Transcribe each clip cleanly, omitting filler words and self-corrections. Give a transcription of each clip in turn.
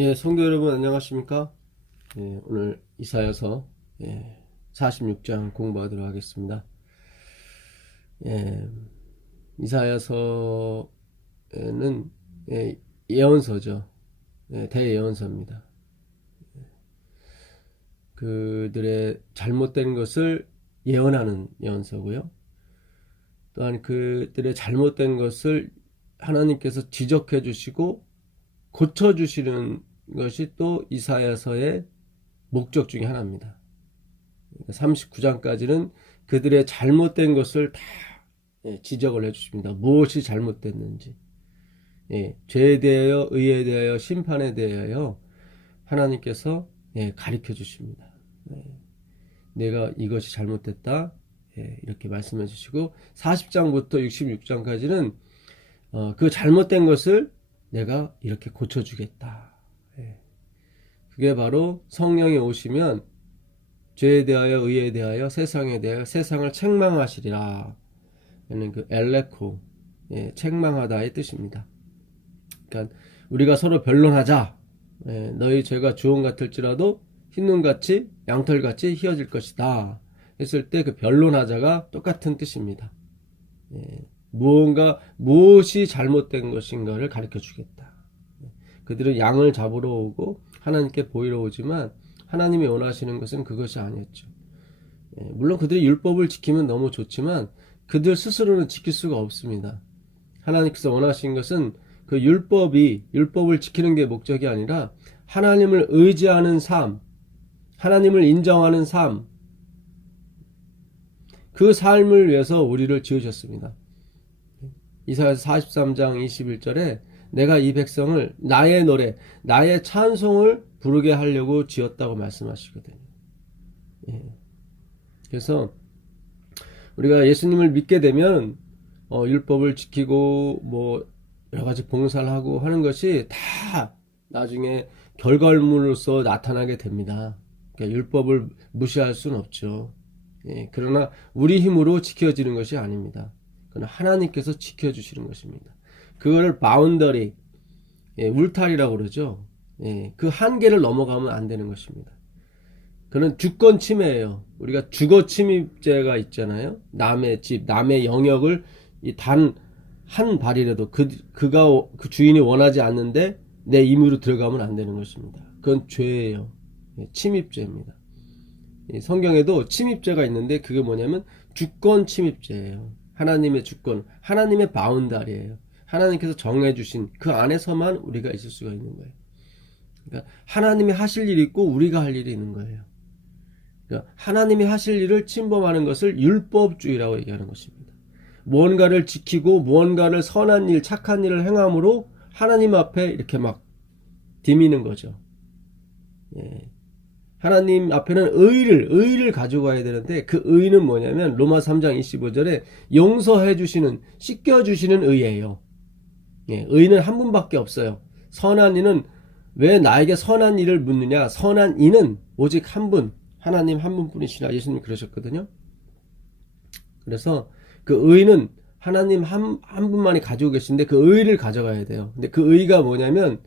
예, 성도 여러분 안녕하십니까? 예, 오늘 이사야서 46장 공부하도록 하겠습니다. 예, 이사야서는 예언서죠. 대예언서입니다. 그들의 잘못된 것을 예언하는 예언서고요. 또한 그들의 잘못된 것을 하나님께서 지적해 주시고 고쳐 주시는 것이 또 이사야서의 목적 중에 하나입니다. 39장까지는 그들의 잘못된 것을 다 지적을 해주십니다. 무엇이 잘못됐는지, 죄에 대하여, 의에 대하여, 심판에 대하여 하나님께서 가르쳐 주십니다. 내가 이것이 잘못됐다, 이렇게 말씀해 주시고 40장부터 66장까지는 그 잘못된 것을 내가 이렇게 고쳐주겠다. 그게 바로 성령이 오시면 죄에 대하여, 의에 대하여, 세상에 대하여 세상을 책망하시리라. 이는 그 엘레코, 책망하다의 뜻입니다. 그러니까 우리가 서로 변론하자. 너희 죄가 주홍 같을지라도 흰눈같이 양털같이 희어질 것이다. 했을 때 그 변론하자가 똑같은 뜻입니다. 무엇이 잘못된 것인가를 가르쳐 주겠다. 그들은 양을 잡으러 오고 하나님께 보이러 오지만 하나님이 원하시는 것은 그것이 아니었죠. 물론 그들이 율법을 지키면 너무 좋지만 그들 스스로는 지킬 수가 없습니다. 하나님께서 원하신 것은 그 율법을 지키는 게 목적이 아니라 하나님을 의지하는 삶, 하나님을 인정하는 삶, 그 삶을 위해서 우리를 지으셨습니다. 이사야서 43장 21절에 내가 이 백성을 나의 노래, 나의 찬송을 부르게 하려고 지었다고 말씀하시거든요. 그래서 우리가 예수님을 믿게 되면 율법을 지키고 뭐 여러 가지 봉사를 하고 하는 것이 다 나중에 결과물로서 나타나게 됩니다. 그러니까 율법을 무시할 수는 없죠. 그러나 우리 힘으로 지켜지는 것이 아닙니다. 그건 하나님께서 지켜주시는 것입니다. 그거를 바운더리, 울타리라고 그러죠. 그 한계를 넘어가면 안 되는 것입니다. 그는 주권 침해예요. 우리가 주거 침입죄가 있잖아요. 남의 집, 남의 영역을 단 한 발이라도 그 주인이 원하지 않는데 내 임의로 들어가면 안 되는 것입니다. 그건 죄예요. 침입죄입니다. 성경에도 침입죄가 있는데 그게 뭐냐면 주권 침입죄예요. 하나님의 주권, 하나님의 바운다리예요. 하나님께서 정해주신 그 안에서만 우리가 있을 수가 있는 거예요. 그러니까 하나님이 하실 일이 있고 우리가 할 일이 있는 거예요. 그러니까 하나님이 하실 일을 침범하는 것을 율법주의라고 얘기하는 것입니다. 무언가를 지키고 무언가를 선한 일, 착한 일을 행함으로 하나님 앞에 이렇게 막 디미는 거죠. 하나님 앞에는 의를 가지고 가야 되는데 그 의는 뭐냐면 로마 3장 25절에 용서해 주시는, 씻겨 주시는 의예요. 의는 한 분밖에 없어요. 선한 이는 왜 나에게 선한 일을 묻느냐? 선한 이는 오직 한 분, 하나님 한 분뿐이시라. 예수님 그러셨거든요. 그래서 그 의는 하나님 한 분만이 가지고 계신데 그 의를 가져가야 돼요. 근데 그 의가 뭐냐면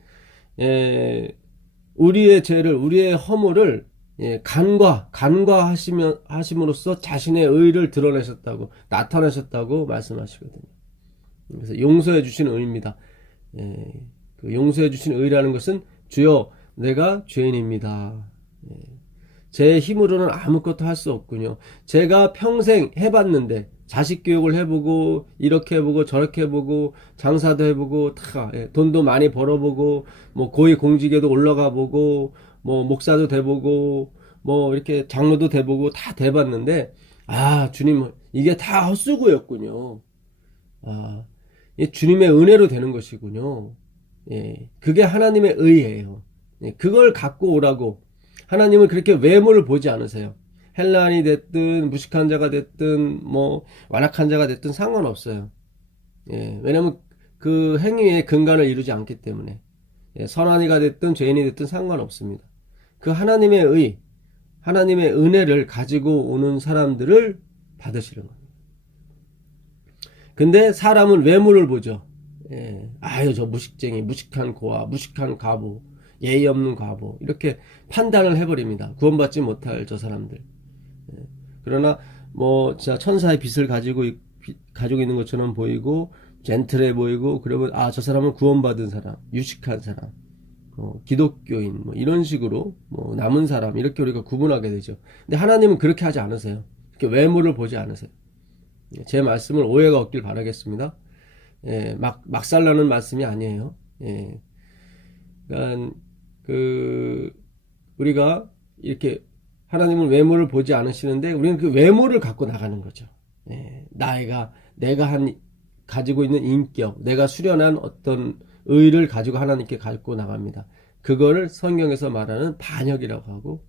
우리의 죄를, 우리의 허물을 간과하심으로써 자신의 의를 드러내셨다고, 나타내셨다고 말씀하시거든요. 그래서 용서해 주시는 의입니다. 그 용서해 주시는 의라는 것은 주여 내가 죄인입니다. 제 힘으로는 아무것도 할 수 없군요. 제가 평생 해봤는데 자식 교육을 해보고 이렇게 해보고 저렇게 해보고 장사도 해보고 다 돈도 많이 벌어보고 뭐 고위 공직에도 올라가 보고 뭐 목사도 돼보고 뭐 이렇게 장로도 돼보고 다 돼봤는데 주님 이게 다 헛수고였군요. 주님의 은혜로 되는 것이군요. 그게 하나님의 의예요. 그걸 갖고 오라고. 하나님은 그렇게 외모를 보지 않으세요. 헬라인이 됐든 무식한 자가 됐든 뭐 완악한 자가 됐든 상관없어요. 왜냐면 그 행위의 근간을 이루지 않기 때문에 선한 이가 됐든 죄인이 됐든 상관없습니다. 그 하나님의 의, 하나님의 은혜를 가지고 오는 사람들을 받으시는 겁니다. 근데 사람은 외모를 보죠. 아유 저 무식쟁이, 무식한 고아, 무식한 가부, 예의 없는 과부 이렇게 판단을 해버립니다. 구원받지 못할 저 사람들. 그러나 뭐 진짜 천사의 빛을 가지고 있는 것처럼 보이고 젠틀해 보이고 그러면 아, 저 사람은 구원받은 사람, 유식한 사람, 기독교인 뭐 이런 식으로 뭐 남은 사람 이렇게 우리가 구분하게 되죠. 근데 하나님은 그렇게 하지 않으세요. 이렇게 외모를 보지 않으세요. 제 말씀을 오해가 없길 바라겠습니다. 예, 막살나는 말씀이 아니에요. 예. 그러니까 우리가 이렇게 하나님은 외모를 보지 않으시는데 우리는 그 외모를 갖고 나가는 거죠. 예, 내가 가지고 있는 인격, 내가 수련한 어떤 의를 가지고 하나님께 갖고 나갑니다. 그거를 성경에서 말하는 반역이라고 하고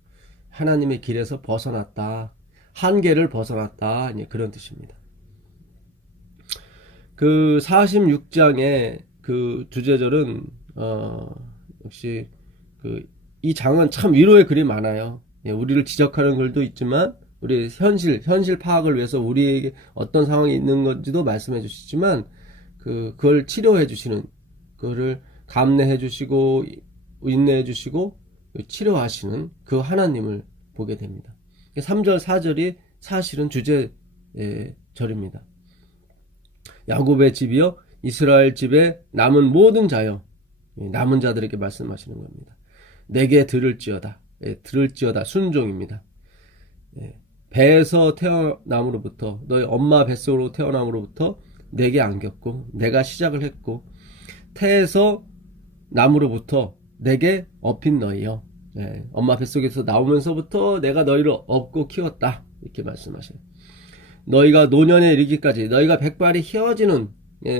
하나님의 길에서 벗어났다, 한계를 벗어났다, 이제 그런 뜻입니다. 그 46장의 그 두제절은 역시 이 장은 참 위로의 글이 많아요. 예, 우리를 지적하는 글도 있지만 우리 현실 파악을 위해서 우리에게 어떤 상황이 있는 건지도 말씀해 주시지만 그걸 치료해 주시는, 그거를 감내해 주시고 인내해 주시고 치료하시는 그 하나님을 보게 됩니다. 3절 4절이 사실은 주제절입니다. 야곱의 집이여 이스라엘 집에 남은 모든 자여, 남은 자들에게 말씀하시는 겁니다. 내게 들을지어다. 들을지어다. 순종입니다. 배에서 태어남으로부터, 너희 엄마 뱃속으로 태어남으로부터 내게 안겼고 내가 시작을 했고 태에서 남으로부터 내게 업힌 너희여. 엄마 뱃속에서 나오면서부터 내가 너희를 업고 키웠다. 이렇게 말씀하셔요. 너희가 노년에 이르기까지, 너희가 백발이 휘어지는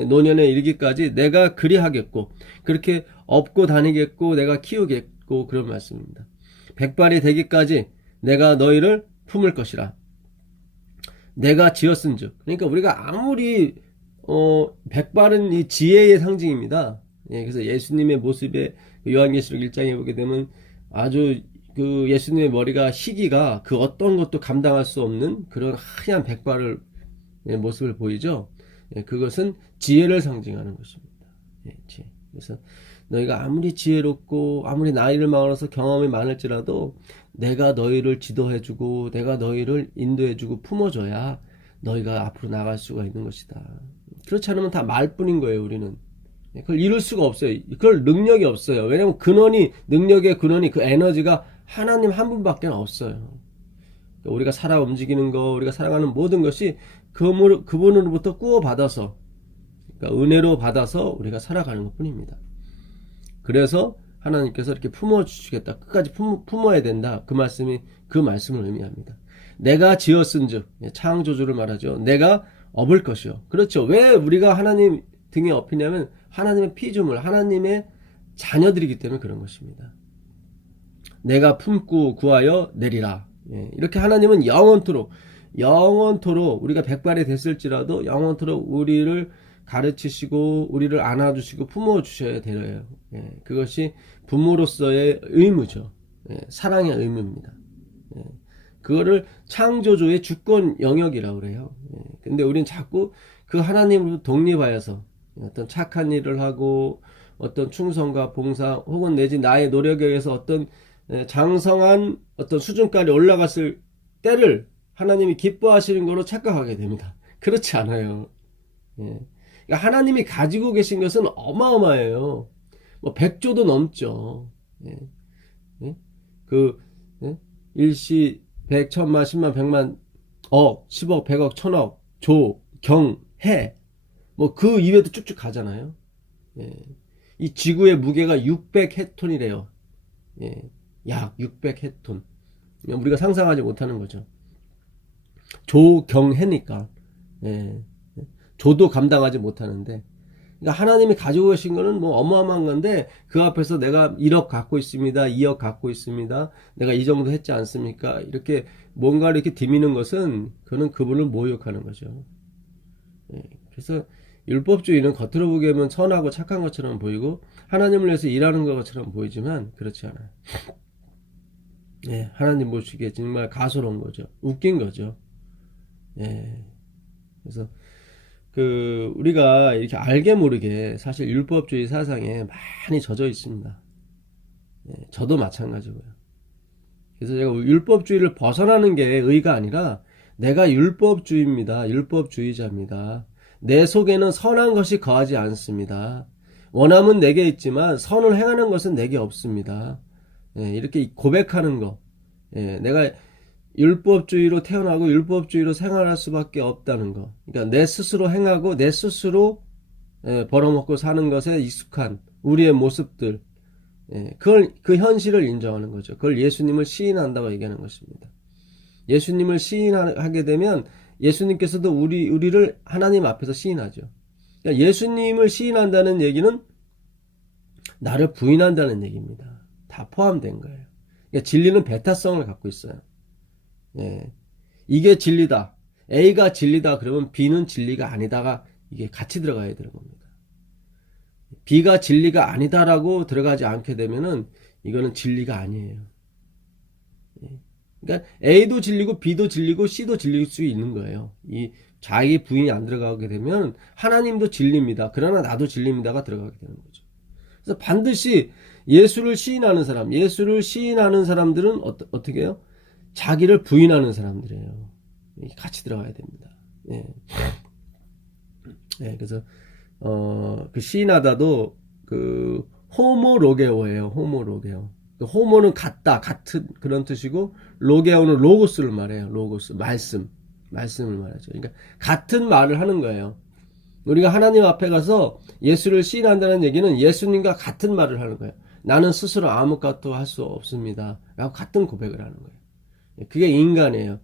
노년에 이르기까지 내가 그리하겠고 그렇게 업고 다니겠고 내가 키우겠고, 그런 말씀입니다. 백발이 되기까지 내가 너희를 품을 것이라. 내가 지었은즉, 그러니까 우리가 아무리 백발은 이 지혜의 상징입니다. 그래서 예수님의 모습에 요한계시록 1장에 보게 되면 아주 그 예수님의 머리가 희기가 그 어떤 것도 감당할 수 없는 그런 하얀 백발을 모습을 보이죠. 그것은 지혜를 상징하는 것입니다. 지혜. 그래서 너희가 아무리 지혜롭고 아무리 나이를 많아서 경험이 많을지라도 내가 너희를 지도해주고 내가 너희를 인도해주고 품어줘야 너희가 앞으로 나갈 수가 있는 것이다. 그렇지 않으면 다 말뿐인 거예요. 우리는 그걸 이룰 수가 없어요. 그럴 능력이 없어요. 왜냐하면 능력의 근원이 그 에너지가 하나님 한 분밖에 없어요. 우리가 살아 움직이는 거, 우리가 살아가는 모든 것이 그분으로부터 구워받아서, 그러니까 은혜로 받아서 우리가 살아가는 것 뿐입니다. 그래서 하나님께서 이렇게 품어주시겠다, 끝까지 품어야 된다, 그 말씀을 의미합니다. 내가 지었은즉, 창조주를 말하죠. 내가 업을 것이요. 그렇죠. 왜 우리가 하나님 등에 업히냐면 하나님의 피조물, 하나님의 자녀들이기 때문에 그런 것입니다. 내가 품고 구하여 내리라. 이렇게 하나님은 영원토록 우리가 백발이 됐을지라도 영원토록 우리를 가르치시고 우리를 안아주시고 품어주셔야 되어요. 그것이 부모로서의 의무죠. 사랑의 의무입니다. 그거를 창조주의 주권 영역이라고 그래요. 근데 우린 자꾸 그 하나님으로 독립하여서 어떤 착한 일을 하고 어떤 충성과 봉사 혹은 내지 나의 노력에 의해서 어떤 장성한 어떤 수준까지 올라갔을 때를 하나님이 기뻐하시는 거로 착각하게 됩니다. 그렇지 않아요. 그러니까 하나님이 가지고 계신 것은 어마어마해요. 뭐 100조도 넘죠. 일시 100, 천만, 10만, 100만, 억, 10억, 100억, 1000억, 조, 경, 해, 뭐 그 이외도 쭉쭉 가잖아요. 이 지구의 무게가 600헥톤이래요. 약 600헥톤. 우리가 상상하지 못하는 거죠. 조경해니까. 조도 감당하지 못하는데, 그러니까 하나님이 가지고 계신 거는 뭐 어마어마한 건데 그 앞에서 내가 1억 갖고 있습니다, 2억 갖고 있습니다, 내가 이 정도 했지 않습니까, 이렇게 뭔가를 이렇게 디미는 것은 그는 그분을 모욕하는 거죠. 그래서 율법주의는 겉으로 보기에는 선하고 착한 것처럼 보이고 하나님을 위해서 일하는 것처럼 보이지만 그렇지 않아요. 하나님 보시기에 정말 가소로운 거죠. 웃긴 거죠. 그래서 우리가 이렇게 알게 모르게 사실 율법주의 사상에 많이 젖어 있습니다. 저도 마찬가지고요. 그래서 제가 율법주의를 벗어나는 게 의가 아니라 내가 율법주의입니다. 율법주의자입니다. 내 속에는 선한 것이 거하지 않습니다. 원함은 내게 있지만 선을 행하는 것은 내게 없습니다. 이렇게 고백하는 거. 내가 율법주의로 태어나고 율법주의로 생활할 수밖에 없다는 거. 그러니까 내 스스로 행하고 내 스스로 벌어먹고 사는 것에 익숙한 우리의 모습들. 그걸 그 현실을 인정하는 거죠. 그걸 예수님을 시인한다고 얘기하는 것입니다. 예수님을 시인하게 되면 예수님께서도 우리를 하나님 앞에서 시인하죠. 그러니까 예수님을 시인한다는 얘기는 나를 부인한다는 얘기입니다. 다 포함된 거예요. 그러니까 진리는 배타성을 갖고 있어요. 이게 진리다. A가 진리다 그러면 B는 진리가 아니다가 이게 같이 들어가야 되는 겁니다. B가 진리가 아니다라고 들어가지 않게 되면은 이거는 진리가 아니에요. 그러니까 A도 진리고 B도 진리고 C도 진리일 수 있는 거예요. 이 자기 부인이 안 들어가게 되면 하나님도 진리입니다. 그러나 나도 진리입니다가 들어가게 되는 거죠. 그래서 반드시 예수를 시인하는 사람, 예수를 시인하는 사람들은 어떻게 해요? 자기를 부인하는 사람들이에요. 같이 들어가야 됩니다. 그래서 그 시인하다도 그 호모로게오예요. 호모로게오. 그 호모는 같다, 같은 그런 뜻이고 로게오는 로고스를 말해요. 로고스, 말씀을 말하죠. 그러니까 같은 말을 하는 거예요. 우리가 하나님 앞에 가서 예수를 시인한다는 얘기는 예수님과 같은 말을 하는 거예요. 나는 스스로 아무것도 할 수 없습니다. 라고 같은 고백을 하는 거예요. 그게 인간이에요.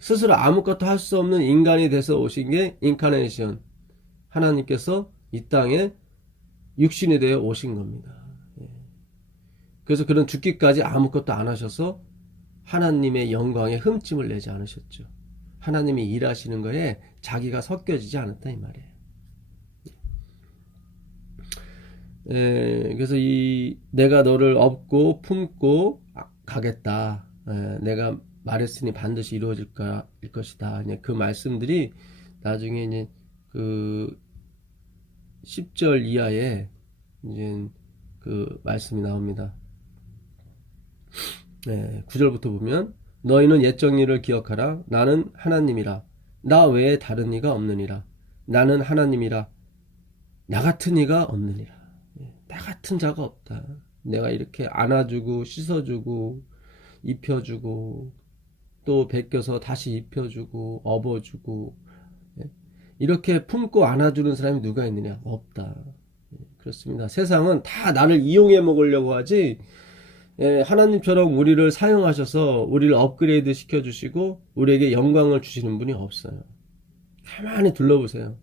스스로 아무것도 할 수 없는 인간이 돼서 오신 게 인카네이션. 하나님께서 이 땅에 육신이 되어 오신 겁니다. 그래서 그런 죽기까지 아무것도 안 하셔서 하나님의 영광에 흠집을 내지 않으셨죠. 하나님이 일하시는 거에 자기가 섞여지지 않았다 이 말이에요. 그래서 내가 너를 업고 품고 가겠다. 내가 말했으니 반드시 이루어질 것이다. 그 말씀들이 나중에 이제 그 10절 이하에 이제 그 말씀이 나옵니다. 9절부터 보면 너희는 옛 정의를 기억하라. 나는 하나님이라. 나 외에 다른 이가 없느니라. 나는 하나님이라. 나 같은 이가 없느니라. 나 같은 자가 없다. 내가 이렇게 안아주고 씻어주고 입혀주고 또 벗겨서 다시 입혀주고 업어주고 이렇게 품고 안아주는 사람이 누가 있느냐? 없다. 그렇습니다. 세상은 다 나를 이용해 먹으려고 하지 하나님처럼 우리를 사용하셔서 우리를 업그레이드 시켜주시고 우리에게 영광을 주시는 분이 없어요. 가만히 둘러보세요.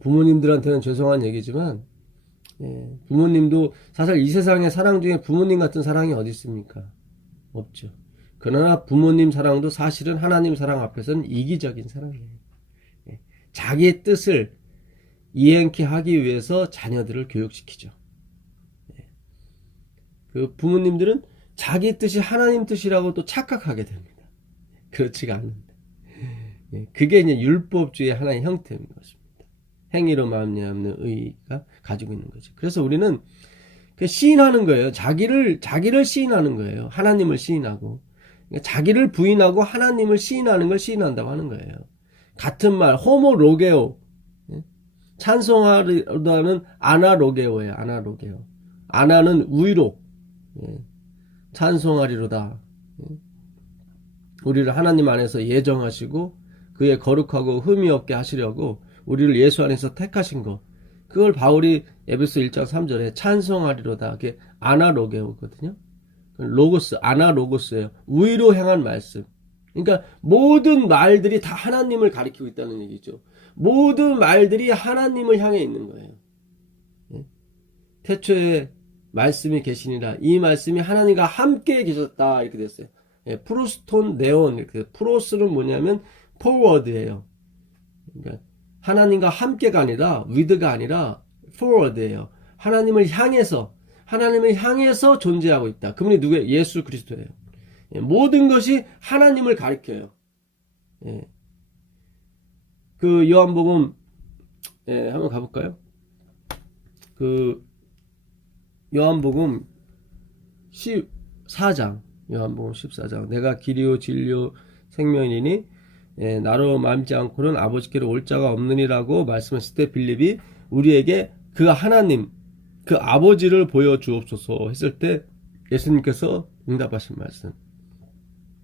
부모님들한테는 죄송한 얘기지만 부모님도 사실 이 세상의 사랑 중에 부모님 같은 사랑이 어디 있습니까? 없죠. 그러나 부모님 사랑도 사실은 하나님 사랑 앞에서는 이기적인 사랑이에요. 자기의 뜻을 이행케 하기 위해서 자녀들을 교육시키죠. 그 부모님들은 자기 뜻이 하나님 뜻이라고 또 착각하게 됩니다. 그렇지가 않은데. 그게 이제 율법주의의 하나의 형태인 것입니다. 행위로 말미암는 의가 가지고 있는 거죠. 그래서 우리는 시인하는 거예요. 자기를 시인하는 거예요. 하나님을 시인하고. 자기를 부인하고 하나님을 시인하는 걸 시인한다고 하는 거예요. 같은 말, 호모로게오. 찬송하려다는 아나로게오예요. 아나로게오. 아나는 위로. 찬송하리로다. 우리를 하나님 안에서 예정하시고 그의 거룩하고 흠이 없게 하시려고 우리를 예수 안에서 택하신 것. 그걸 바울이 에베소 1장 3절에 찬송하리로다. 그게 아나로게오거든요. 로고스, 아나로고스예요. 위로 행한 말씀. 그러니까 모든 말들이 다 하나님을 가리키고 있다는 얘기죠. 모든 말들이 하나님을 향해 있는 거예요. 태초에 말씀이 계시니라. 이 말씀이 하나님과 함께 계셨다. 이렇게 됐어요. 프로스톤 네온. 이렇게. 프로스는 뭐냐면 포워드예요. 그러니까 하나님과 함께가 아니라 with가 아니라 forward예요. 하나님을 향해서 존재하고 있다. 그분이 누구예요? 예수 그리스도예요. 모든 것이 하나님을 가리켜요. 그 요한복음 한번 가볼까요? 그 요한복음 14장, 요한복음 14장, 내가 길이요 진리요 생명이니 나로 맘지 않고는 아버지께로 올 자가 없느니라고 말씀했을 때 빌립이 우리에게 그 하나님, 그 아버지를 보여주옵소서 했을 때 예수님께서 응답하신 말씀,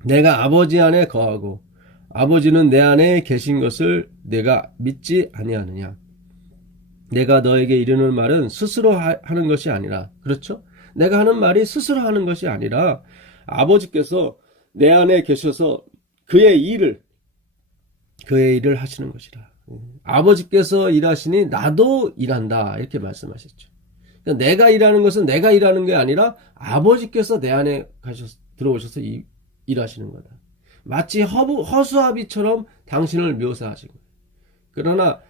내가 아버지 안에 거하고 아버지는 내 안에 계신 것을 내가 믿지 아니하느냐. 내가 너에게 이르는 말은 스스로 하는 것이 아니라, 그렇죠? 내가 하는 말이 스스로 하는 것이 아니라 아버지께서 내 안에 계셔서 그의 일을 하시는 것이라. 아버지께서 일하시니 나도 일한다, 이렇게 말씀하셨죠. 그러니까 내가 일하는 것은 내가 일하는 게 아니라 아버지께서 내 안에 들어오셔서 일하시는 거다. 마치 허수아비처럼 당신을 묘사하신 거예요. 그러나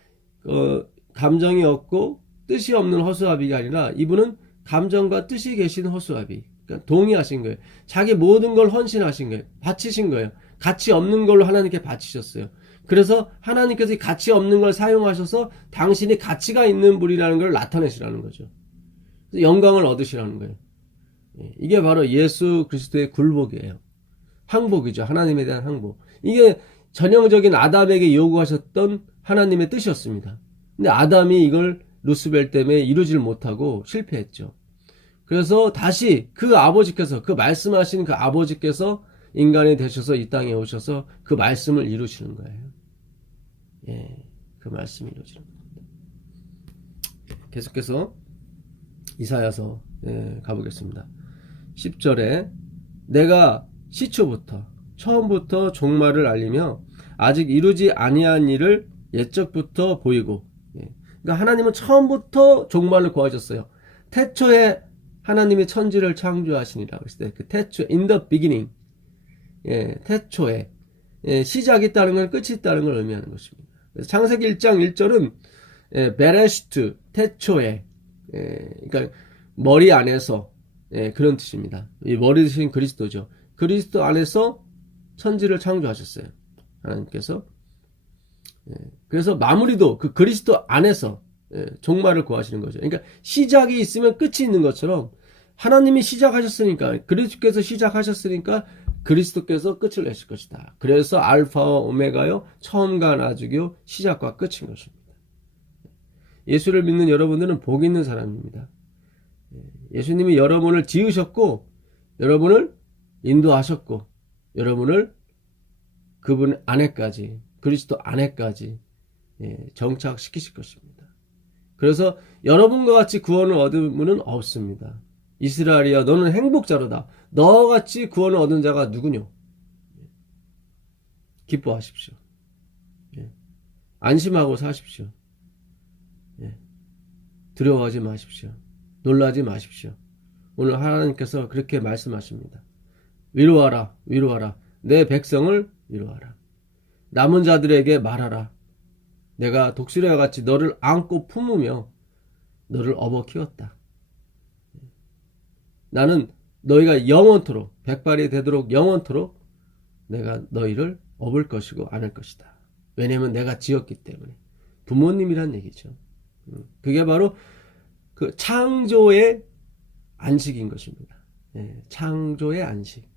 감정이 없고 뜻이 없는 허수아비가 아니라 이분은 감정과 뜻이 계신 허수아비. 그러니까 동의하신 거예요. 자기 모든 걸 헌신하신 거예요. 바치신 거예요. 가치 없는 걸로 하나님께 바치셨어요. 그래서 하나님께서 이 가치 없는 걸 사용하셔서 당신이 가치가 있는 분이라는 걸 나타내시라는 거죠. 영광을 얻으시라는 거예요. 이게 바로 예수 그리스도의 굴복이에요. 항복이죠. 하나님에 대한 항복. 이게 전형적인 아담에게 요구하셨던 하나님의 뜻이었습니다. 근데 아담이 이걸 루스벨 때문에 이루질 못하고 실패했죠. 그래서 다시 그 아버지께서, 그 말씀하신 그 아버지께서 인간이 되셔서 이 땅에 오셔서 그 말씀을 이루시는 거예요. 그 말씀이 이루어지는 겁니다. 계속해서 이사야서 가보겠습니다. 10절에 내가 시초부터 처음부터 종말을 알리며 아직 이루지 아니한 일을 옛적부터 보이고, 그러니까 하나님은 처음부터 종말을 구하셨어요. 태초에 하나님이 천지를 창조하시니라 그랬을 때 그 태초, in the beginning, 태초에 시작이 있다는 건 끝이 있다는 걸 의미하는 것입니다. 그래서 창세기 1장 1절은 베레시트, 태초에, 그러니까 머리 안에서, 그런 뜻입니다. 이 머리 대신 그리스도죠. 그리스도 안에서 천지를 창조하셨어요. 하나님께서. 그래서 마무리도 그 그리스도 안에서 종말을 구하시는 거죠. 그러니까 시작이 있으면 끝이 있는 것처럼 하나님이 시작하셨으니까, 그리스도께서 시작하셨으니까 그리스도께서 끝을 내실 것이다. 그래서 알파와 오메가요, 처음과 나중이요, 시작과 끝인 것입니다. 예수를 믿는 여러분들은 복 있는 사람입니다. 예수님이 여러분을 지으셨고, 여러분을 인도하셨고, 여러분을 그분 안에까지, 그리스도 안에까지 정착시키실 것입니다. 그래서 여러분과 같이 구원을 얻은 분은 없습니다. 이스라엘이여 너는 행복자로다. 너와 같이 구원을 얻은 자가 누구뇨? 기뻐하십시오. 안심하고 사십시오. 두려워하지 마십시오. 놀라지 마십시오. 오늘 하나님께서 그렇게 말씀하십니다. 위로하라, 위로하라. 내 백성을 위로하라. 남은 자들에게 말하라. 내가 독수리와 같이 너를 안고 품으며 너를 업어 키웠다. 나는 너희가 영원토록, 백발이 되도록 영원토록 내가 너희를 업을 것이고 안을 것이다. 왜냐하면 내가 지었기 때문에. 부모님이란 얘기죠. 그게 바로 그 창조의 안식인 것입니다. 창조의 안식.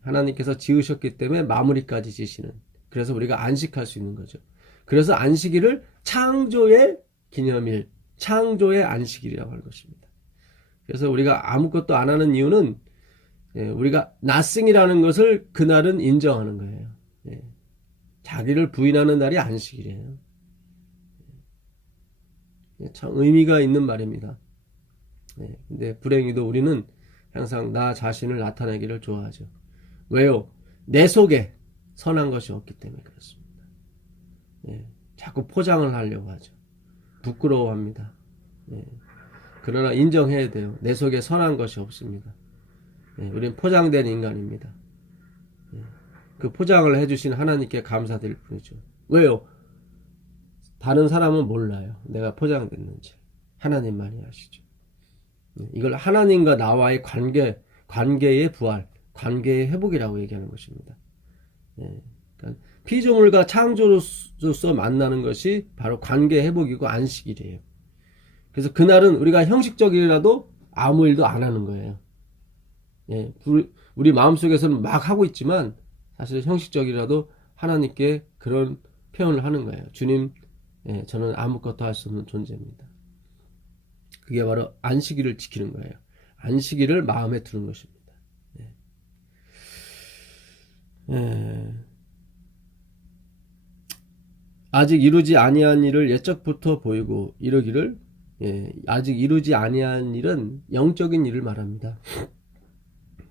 하나님께서 지으셨기 때문에 마무리까지 지시는. 그래서 우리가 안식할 수 있는 거죠. 그래서 안식일을 창조의 기념일, 창조의 안식일이라고 하는 것입니다. 그래서 우리가 아무것도 안 하는 이유는 우리가 nothing이라는 것을 그날은 인정하는 거예요. 자기를 부인하는 날이 안식일이에요. 참 의미가 있는 말입니다. 근데 불행히도 우리는 항상 나 자신을 나타내기를 좋아하죠. 왜요? 내 속에 선한 것이 없기 때문에 그렇습니다. 자꾸 포장을 하려고 하죠. 부끄러워합니다. 그러나 인정해야 돼요. 내 속에 선한 것이 없습니다. 우리는 포장된 인간입니다. 그 포장을 해주신 하나님께 감사드릴 뿐이죠. 왜요? 다른 사람은 몰라요. 내가 포장됐는지. 하나님만이 아시죠. 이걸 하나님과 나와의 관계의 부활, 관계의 회복이라고 얘기하는 것입니다. 그러니까 피조물과 창조로서 만나는 것이 바로 관계 회복이고 안식일이에요. 그래서 그날은 우리가 형식적이라도 아무 일도 안 하는 거예요. 예, 우리 마음속에서는 막 하고 있지만 사실 형식적이라도 하나님께 그런 표현을 하는 거예요. 주님, 예, 저는 아무것도 할 수 없는 존재입니다. 그게 바로 안식일을 지키는 거예요. 안식일을 마음에 두는 것입니다. 예. 예. 아직 이루지 아니한 일을 옛적부터 보이고 이르기를, 예, 아직 이루지 아니한 일은 영적인 일을 말합니다.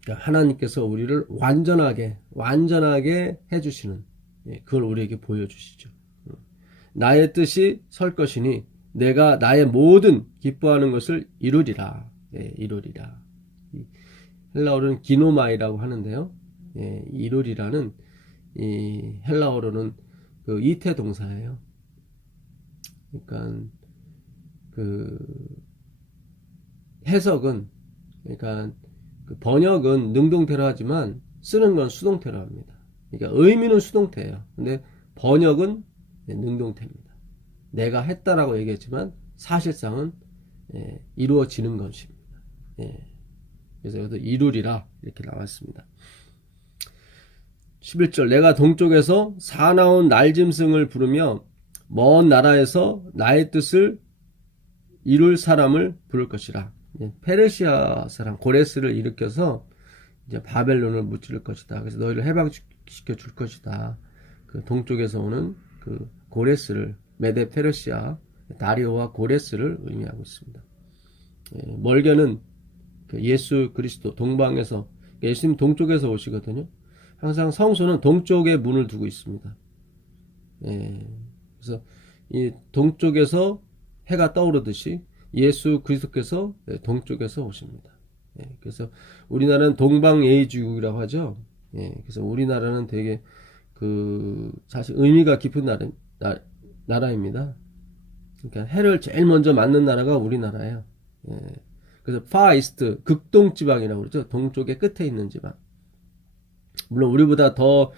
그러니까 하나님께서 우리를 완전하게 해주시는, 예, 그걸 우리에게 보여주시죠. 나의 뜻이 설 것이니 내가 나의 모든 기뻐하는 것을 이루리라. 예, 이루리라. 헬라어로는 기노마이라고 하는데요. 예, 이루리라는 이 헬라어로는 그 이태 동사예요. 그러니까 그 해석은, 그러니까 그 번역은 능동태로 하지만 쓰는 건 수동태로 합니다. 그러니까 의미는 수동태예요. 근데 번역은 능동태입니다. 내가 했다라고 얘기했지만 사실상은, 예, 이루어지는 것입니다. 예. 그래서 여기서 이루리라 이렇게 나왔습니다. 11절, 내가 동쪽에서 사나운 날짐승을 부르며 먼 나라에서 나의 뜻을 이룰 사람을 부를 것이라. 페르시아 사람 고레스를 일으켜서 이제 바벨론을 무찌를 것이다. 그래서 너희를 해방시켜 줄 것이다. 그 동쪽에서 오는 그 고레스를, 메데 페르시아 다리오와 고레스를 의미하고 있습니다. 예, 멀게는 그 예수 그리스도 동방에서, 예수님 동쪽에서 오시거든요. 항상 성소는 동쪽에 문을 두고 있습니다. 예, 그래서 이 동쪽에서 해가 떠오르듯이 예수 그리스도께서 동쪽에서 오십니다. 예, 그래서 우리나라는 동방예의주국이라고 하죠. 예, 그래서 우리나라는 되게 그 사실 의미가 깊은 나라입니다. 그러니까 해를 제일 먼저 맞는 나라가 우리나라예요. 예, 그래서 Far East, 극동 지방이라고 그러죠. 동쪽의 끝에 있는 지방. 물론 우리보다 더,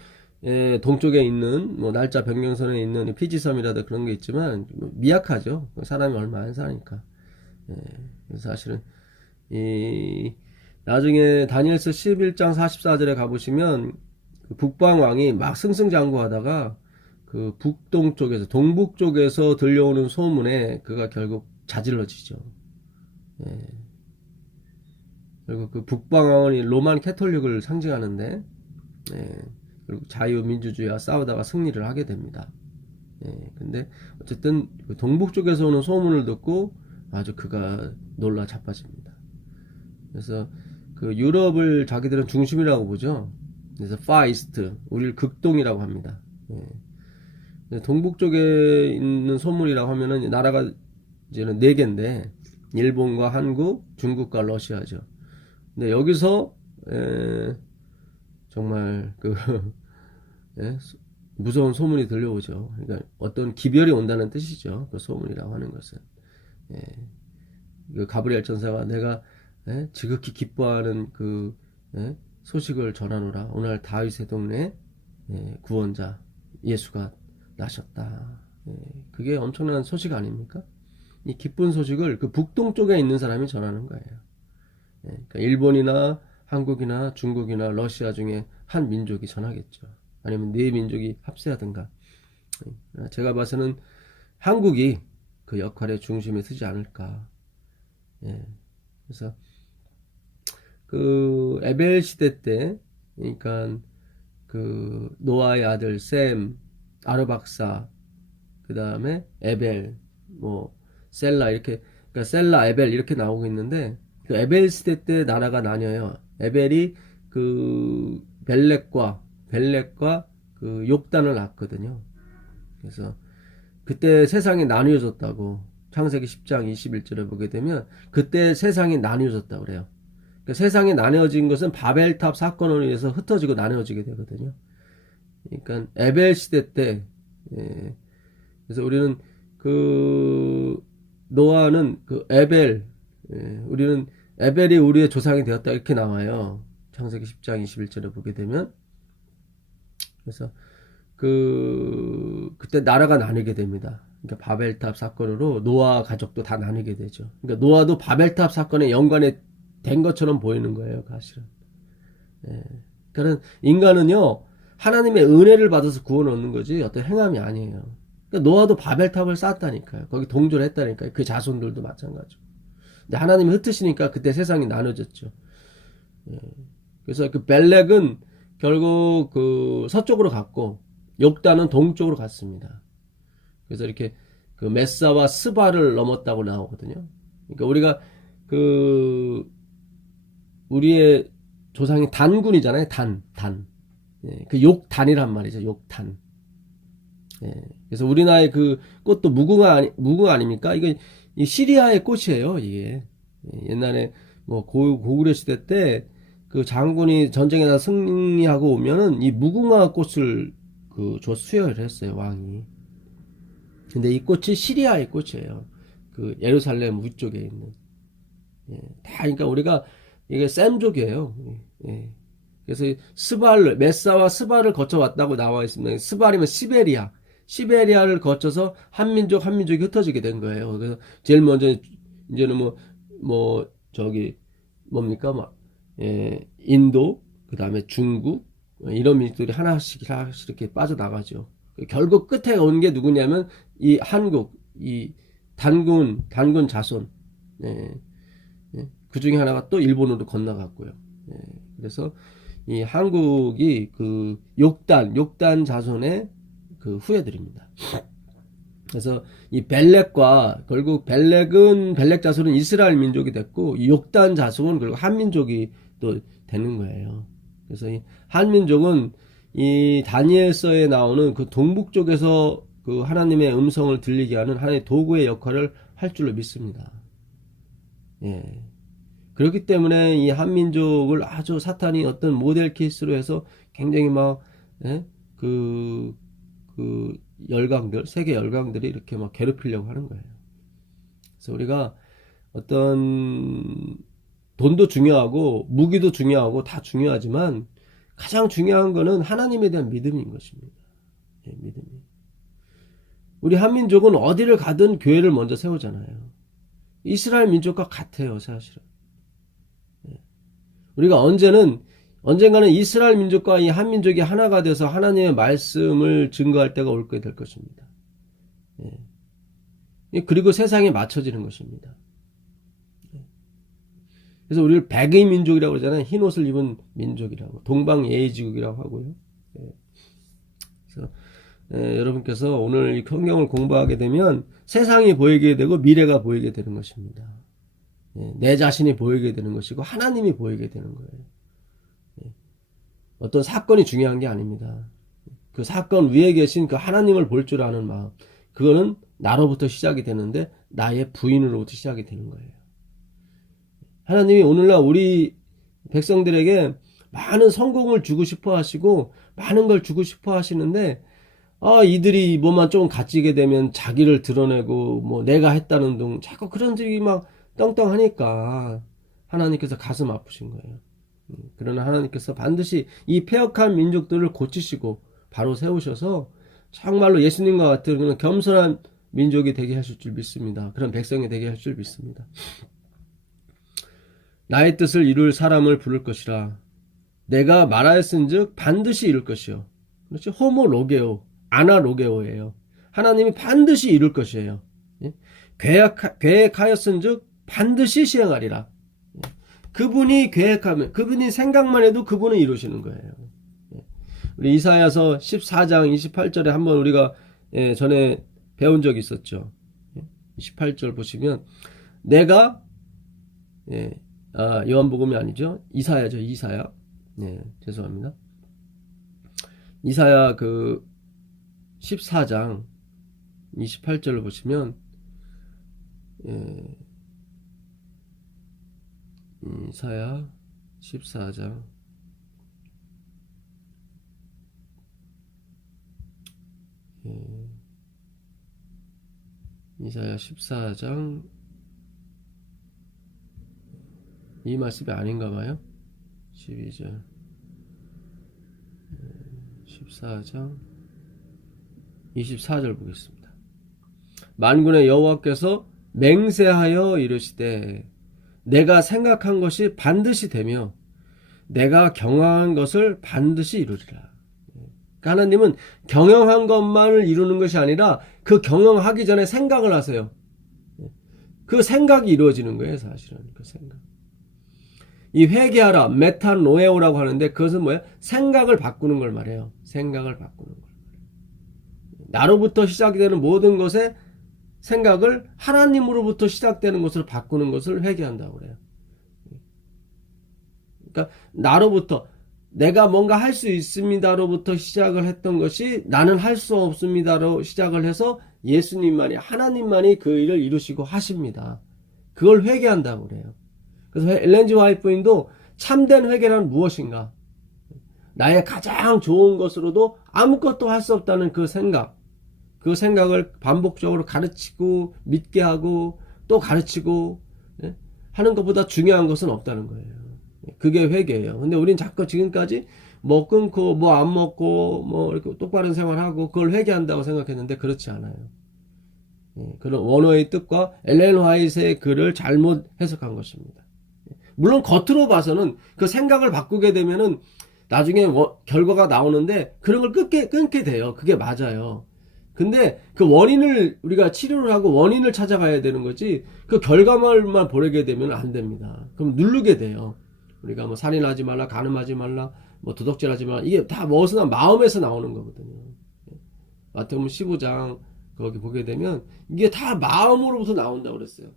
예, 동쪽에 있는 뭐 날짜 변경선에 있는 피지섬이라도 그런 게 있지만 미약하죠. 사람이 얼마 안 사니까. 예, 그래서 사실은 이 나중에 다니엘서 11장 44절에 가보시면 그 북방 왕이 막 승승장구하다가 그 북동쪽에서 동북 쪽에서 들려오는 소문에 그가 결국 자질러지죠. 예. 그리고 그 북방 왕이 로만 캐톨릭을 상징하는데, 예, 그리고 자유민주주의와 싸우다가 승리를 하게 됩니다. 예, 근데 어쨌든 그 동북 쪽에서 오는 소문을 듣고 아주 그가 놀라 자빠집니다. 그래서 그 유럽을 자기들은 중심이라고 보죠. 그래서 Far East, 우리를 극동이라고 합니다. 예. 동북 쪽에 있는 소문이라고 하면은 나라가 이제는 4개인데 일본과 한국, 중국과 러시아죠. 근데 여기서 정말 그 예? 무서운 소문이 들려오죠. 그러니까 어떤 기별이 온다는 뜻이죠. 그 소문이라고 하는 것은. 예. 그 가브리엘 천사가 내가, 예? 지극히 기뻐하는 그, 예? 소식을 전하노라. 오늘 다윗의 동네에, 예, 구원자 예수가 나셨다. 예. 그게 엄청난 소식 아닙니까? 이 기쁜 소식을 그 북동쪽에 있는 사람이 전하는 거예요. 예. 그러니까 일본이나 한국이나 중국이나 러시아 중에 한 민족이 전하겠죠. 아니면 4민족이 합세하든가. 제가 봐서는 한국이 그 역할의 중심에 서지 않을까. 예. 그래서 그 에벨 시대 때, 그러니까 그 노아의 아들 셈, 아르박사, 그 다음에 에벨, 뭐 셀라, 이렇게, 그러니까 셀라, 에벨 이렇게 나오고 있는데, 그 에벨 시대 때 나라가 나뉘어요. 에벨이 그 벨렉과 그 욕단을 낳거든요. 그래서 그때 세상이 나뉘어졌다고, 창세기 10장 21절에 보게 되면 그때 세상이 나뉘어졌다고 그래요. 그러니까 세상이 나뉘어진 것은 바벨탑 사건으로 인해서 흩어지고 나뉘어지게 되거든요. 그러니까 에벨 시대 때, 예, 그래서 우리는 그 노아는 그 에벨, 예, 우리는 에벨이 우리의 조상이 되었다 이렇게 나와요. 창세기 10장 21절에 보게 되면. 그래서 그때 나라가 나뉘게 됩니다. 그러니까 바벨탑 사건으로 노아 가족도 다 나뉘게 되죠. 그러니까 노아도 바벨탑 사건에 연관이 된 것처럼 보이는 거예요, 사실은. 예. 그러니까 인간은요, 하나님의 은혜를 받아서 구원 얻는 거지 어떤 행함이 아니에요. 그러니까 노아도 바벨탑을 쌓았다니까요. 거기 동조를 했다니까요. 그 자손들도 마찬가지고. 근데 하나님이 흩으시니까 그때 세상이 나눠졌죠. 예. 그래서 그 벨렉은 결국 그 서쪽으로 갔고 욕단은 동쪽으로 갔습니다. 그래서 이렇게 그 메사와 스바를 넘었다고 나오거든요. 그러니까 우리가 그 우리의 조상이 단군이잖아요. 단. 예, 그 욕단이란 말이죠. 욕단. 예, 그래서 우리나라의 그 꽃도 무궁화 아닙니까? 이거 이 시리아의 꽃이에요. 이게 예, 옛날에 뭐 고구려 시대 때 그 장군이 전쟁에 나 승리하고 오면은 이 무궁화 꽃을 그 수여를 했어요. 왕이. 근데 이 꽃이 시리아의 꽃이에요. 그 예루살렘 위쪽에 있는. 예, 다 그러니까 우리가 이게 셈족이에요. 예. 그래서 메사와 스발을 거쳐 왔다고 나와 있습니다. 스발이면 시베리아. 시베리아를 거쳐서 한민족이 흩어지게 된 거예요. 그래서 제일 먼저 이제는 저기 뭡니까 인도, 그 다음에 중국 이런 민족들이 하나씩 이렇게 빠져나가죠. 결국 끝에 온 게 누구냐면 이 한국, 이 단군 자손. 예. 예. 그 중에 하나가 또 일본으로 건너갔고요. 예. 그래서 이 한국이 그 욕단 자손의 그 후예들입니다. 그래서 이 결국 벨렉 자손은 이스라엘 민족이 됐고, 이 욕단 자손은 결국 한민족이 또 되는 거예요. 그래서 이 한민족은 이 다니엘서에 나오는 그 동북 쪽에서 그 하나님의 음성을 들리게 하는 하나의 도구의 역할을 할 줄로 믿습니다. 예. 그렇기 때문에 이 한민족을 아주 사탄이 어떤 모델 케이스로 해서 굉장히 예? 그 세계 열강들이 이렇게 막 괴롭히려고 하는 거예요. 그래서 우리가 어떤 돈도 중요하고 무기도 중요하고 다 중요하지만 가장 중요한 거는 하나님에 대한 믿음인 것입니다. 예, 믿음이. 우리 한민족은 어디를 가든 교회를 먼저 세우잖아요. 이스라엘 민족과 같아요, 사실은. 우리가 언젠가는 이스라엘 민족과 이 한민족이 하나가 돼서 하나님의 말씀을 증거할 때가 올 게 될 것입니다. 예. 그리고 세상에 맞춰지는 것입니다. 그래서 우리를 백의 민족이라고 그러잖아요. 흰 옷을 입은 민족이라고. 동방예의지국이라고 하고요. 예. 그래서 여러분께서 오늘 이 성경을 공부하게 되면 세상이 보이게 되고 미래가 보이게 되는 것입니다. 내 자신이 보이게 되는 것이고 하나님이 보이게 되는 거예요. 어떤 사건이 중요한 게 아닙니다. 그 사건 위에 계신 그 하나님을 볼 줄 아는 마음, 그거는 나로부터 시작이 되는데 나의 부인으로부터 시작이 되는 거예요. 하나님이 오늘날 우리 백성들에게 많은 성공을 주고 싶어 하시고 많은 걸 주고 싶어 하시는데 이들이 뭐만 조금 가지게 되면 자기를 드러내고 내가 했다는 둥 자꾸 그런 들이 막 떵떵하니까 하나님께서 가슴 아프신 거예요. 그러나 하나님께서 반드시 이 패역한 민족들을 고치시고 바로 세우셔서 정말로 예수님과 같은 그런 겸손한 민족이 되게 하실 줄 믿습니다. 그런 백성이 되게 하실 줄 믿습니다. 나의 뜻을 이룰 사람을 부를 것이라. 내가 말하였은즉 반드시 이룰 것이요. 그렇지? 호모 로게오, 아나 로게오예요. 하나님이 반드시 이룰 것이에요. 계획하였은즉 반드시 시행하리라. 그분이 계획하면, 그분이 생각만 해도 그분은 이루시는 거예요. 우리 이사야서 14장 28절에 한번 우리가 전에 배운 적이 있었죠. 28절 보시면 내가 요한복음이 아니죠. 이사야죠. 이사야. 죄송합니다. 이사야 그 14장 28절을 보시면 이사야 14장 이사야 14장 이 말씀이 아닌가 봐요. 12절 14장 24절 보겠습니다. 만군의 여호와께서 맹세하여 이르시되 내가 생각한 것이 반드시 되며 내가 경영한 것을 반드시 이루리라. 그러니까 하나님은 경영한 것만을 이루는 것이 아니라 그 경영하기 전에 생각을 하세요. 그 생각이 이루어지는 거예요, 사실은. 그 생각. 이 회개하라, 메타노에오라고 하는데 그것은 뭐예요? 생각을 바꾸는 걸 말해요. 생각을 바꾸는 걸. 나로부터 시작되는 모든 것의 생각을 하나님으로부터 시작되는 것으로 바꾸는 것을 회개한다고 그래요. 그러니까 나로부터 내가 뭔가 할 수 있습니다로부터 시작을 했던 것이 나는 할 수 없습니다로 시작을 해서 예수님만이 하나님만이 그 일을 이루시고 하십니다. 그걸 회개한다고 그래요. 그래서 엘렌 G 화이트 부인도 참된 회개란 무엇인가? 나의 가장 좋은 것으로도 아무것도 할 수 없다는 그 생각을 반복적으로 가르치고 믿게 하고 또 가르치고 하는 것보다 중요한 것은 없다는 거예요. 그게 회개예요. 근데 우린 자꾸 지금까지 뭐 끊고 뭐 안 먹고 뭐 이렇게 똑바른 생활하고 그걸 회개한다고 생각했는데 그렇지 않아요. 그런 원어의 뜻과 엘렌 화이트의 글을 잘못 해석한 것입니다. 물론 겉으로 봐서는 그 생각을 바꾸게 되면은 나중에 결과가 나오는데 그런 걸 끊게 돼요. 그게 맞아요. 근데 그 원인을 우리가 치료를 하고 원인을 찾아가야 되는 거지 그 결과물만 보게 되면 안 됩니다. 그럼 누르게 돼요. 우리가 뭐 살인하지 말라, 간음하지 말라, 뭐 도둑질하지 말라, 이게 다 무엇이나 마음에서 나오는 거거든요. 마태복음 15장 거기 보게 되면 이게 다 마음으로부터 나온다고 그랬어요.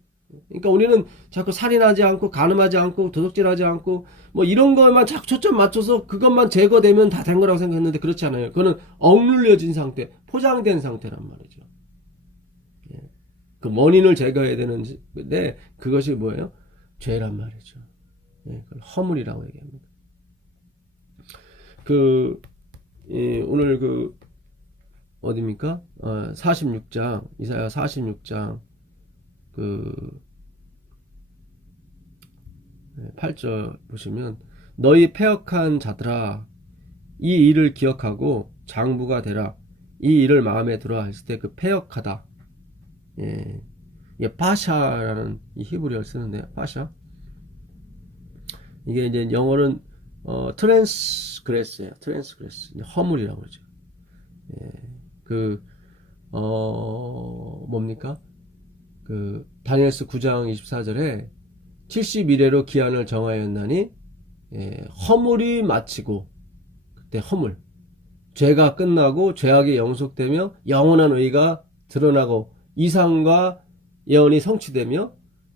그러니까 우리는 자꾸 살인하지 않고 간음하지 않고 도둑질하지 않고 뭐 이런 거에만 자꾸 초점 맞춰서 그것만 제거되면 다 된 거라고 생각했는데 그렇지 않아요. 그거는 억눌려진 상태, 포장된 상태란 말이죠. 그 원인을 제거해야 되는데 그것이 뭐예요? 죄란 말이죠. 그걸 허물이라고 얘기합니다. 오늘 어디입니까? 46장, 이사야 46장, 8절 보시면, 너희 패역한 자들아, 이 일을 기억하고 장부가 되라. 이 일을 마음에 들어 했을 때 그 패역하다. 이게 파샤라는 이 히브리어를 쓰는데요. 파샤. 이게 이제 영어는 트랜스그레스예요. 트랜스그레스. 허물이라고 그러죠. 뭡니까? 다니엘서 9장 24절에 70일에로 기한을 정하였나니 허물이 마치고 그때 허물 죄가 끝나고 죄악이 영속되며 영원한 의가 드러나고 이상과 예언이 성취되며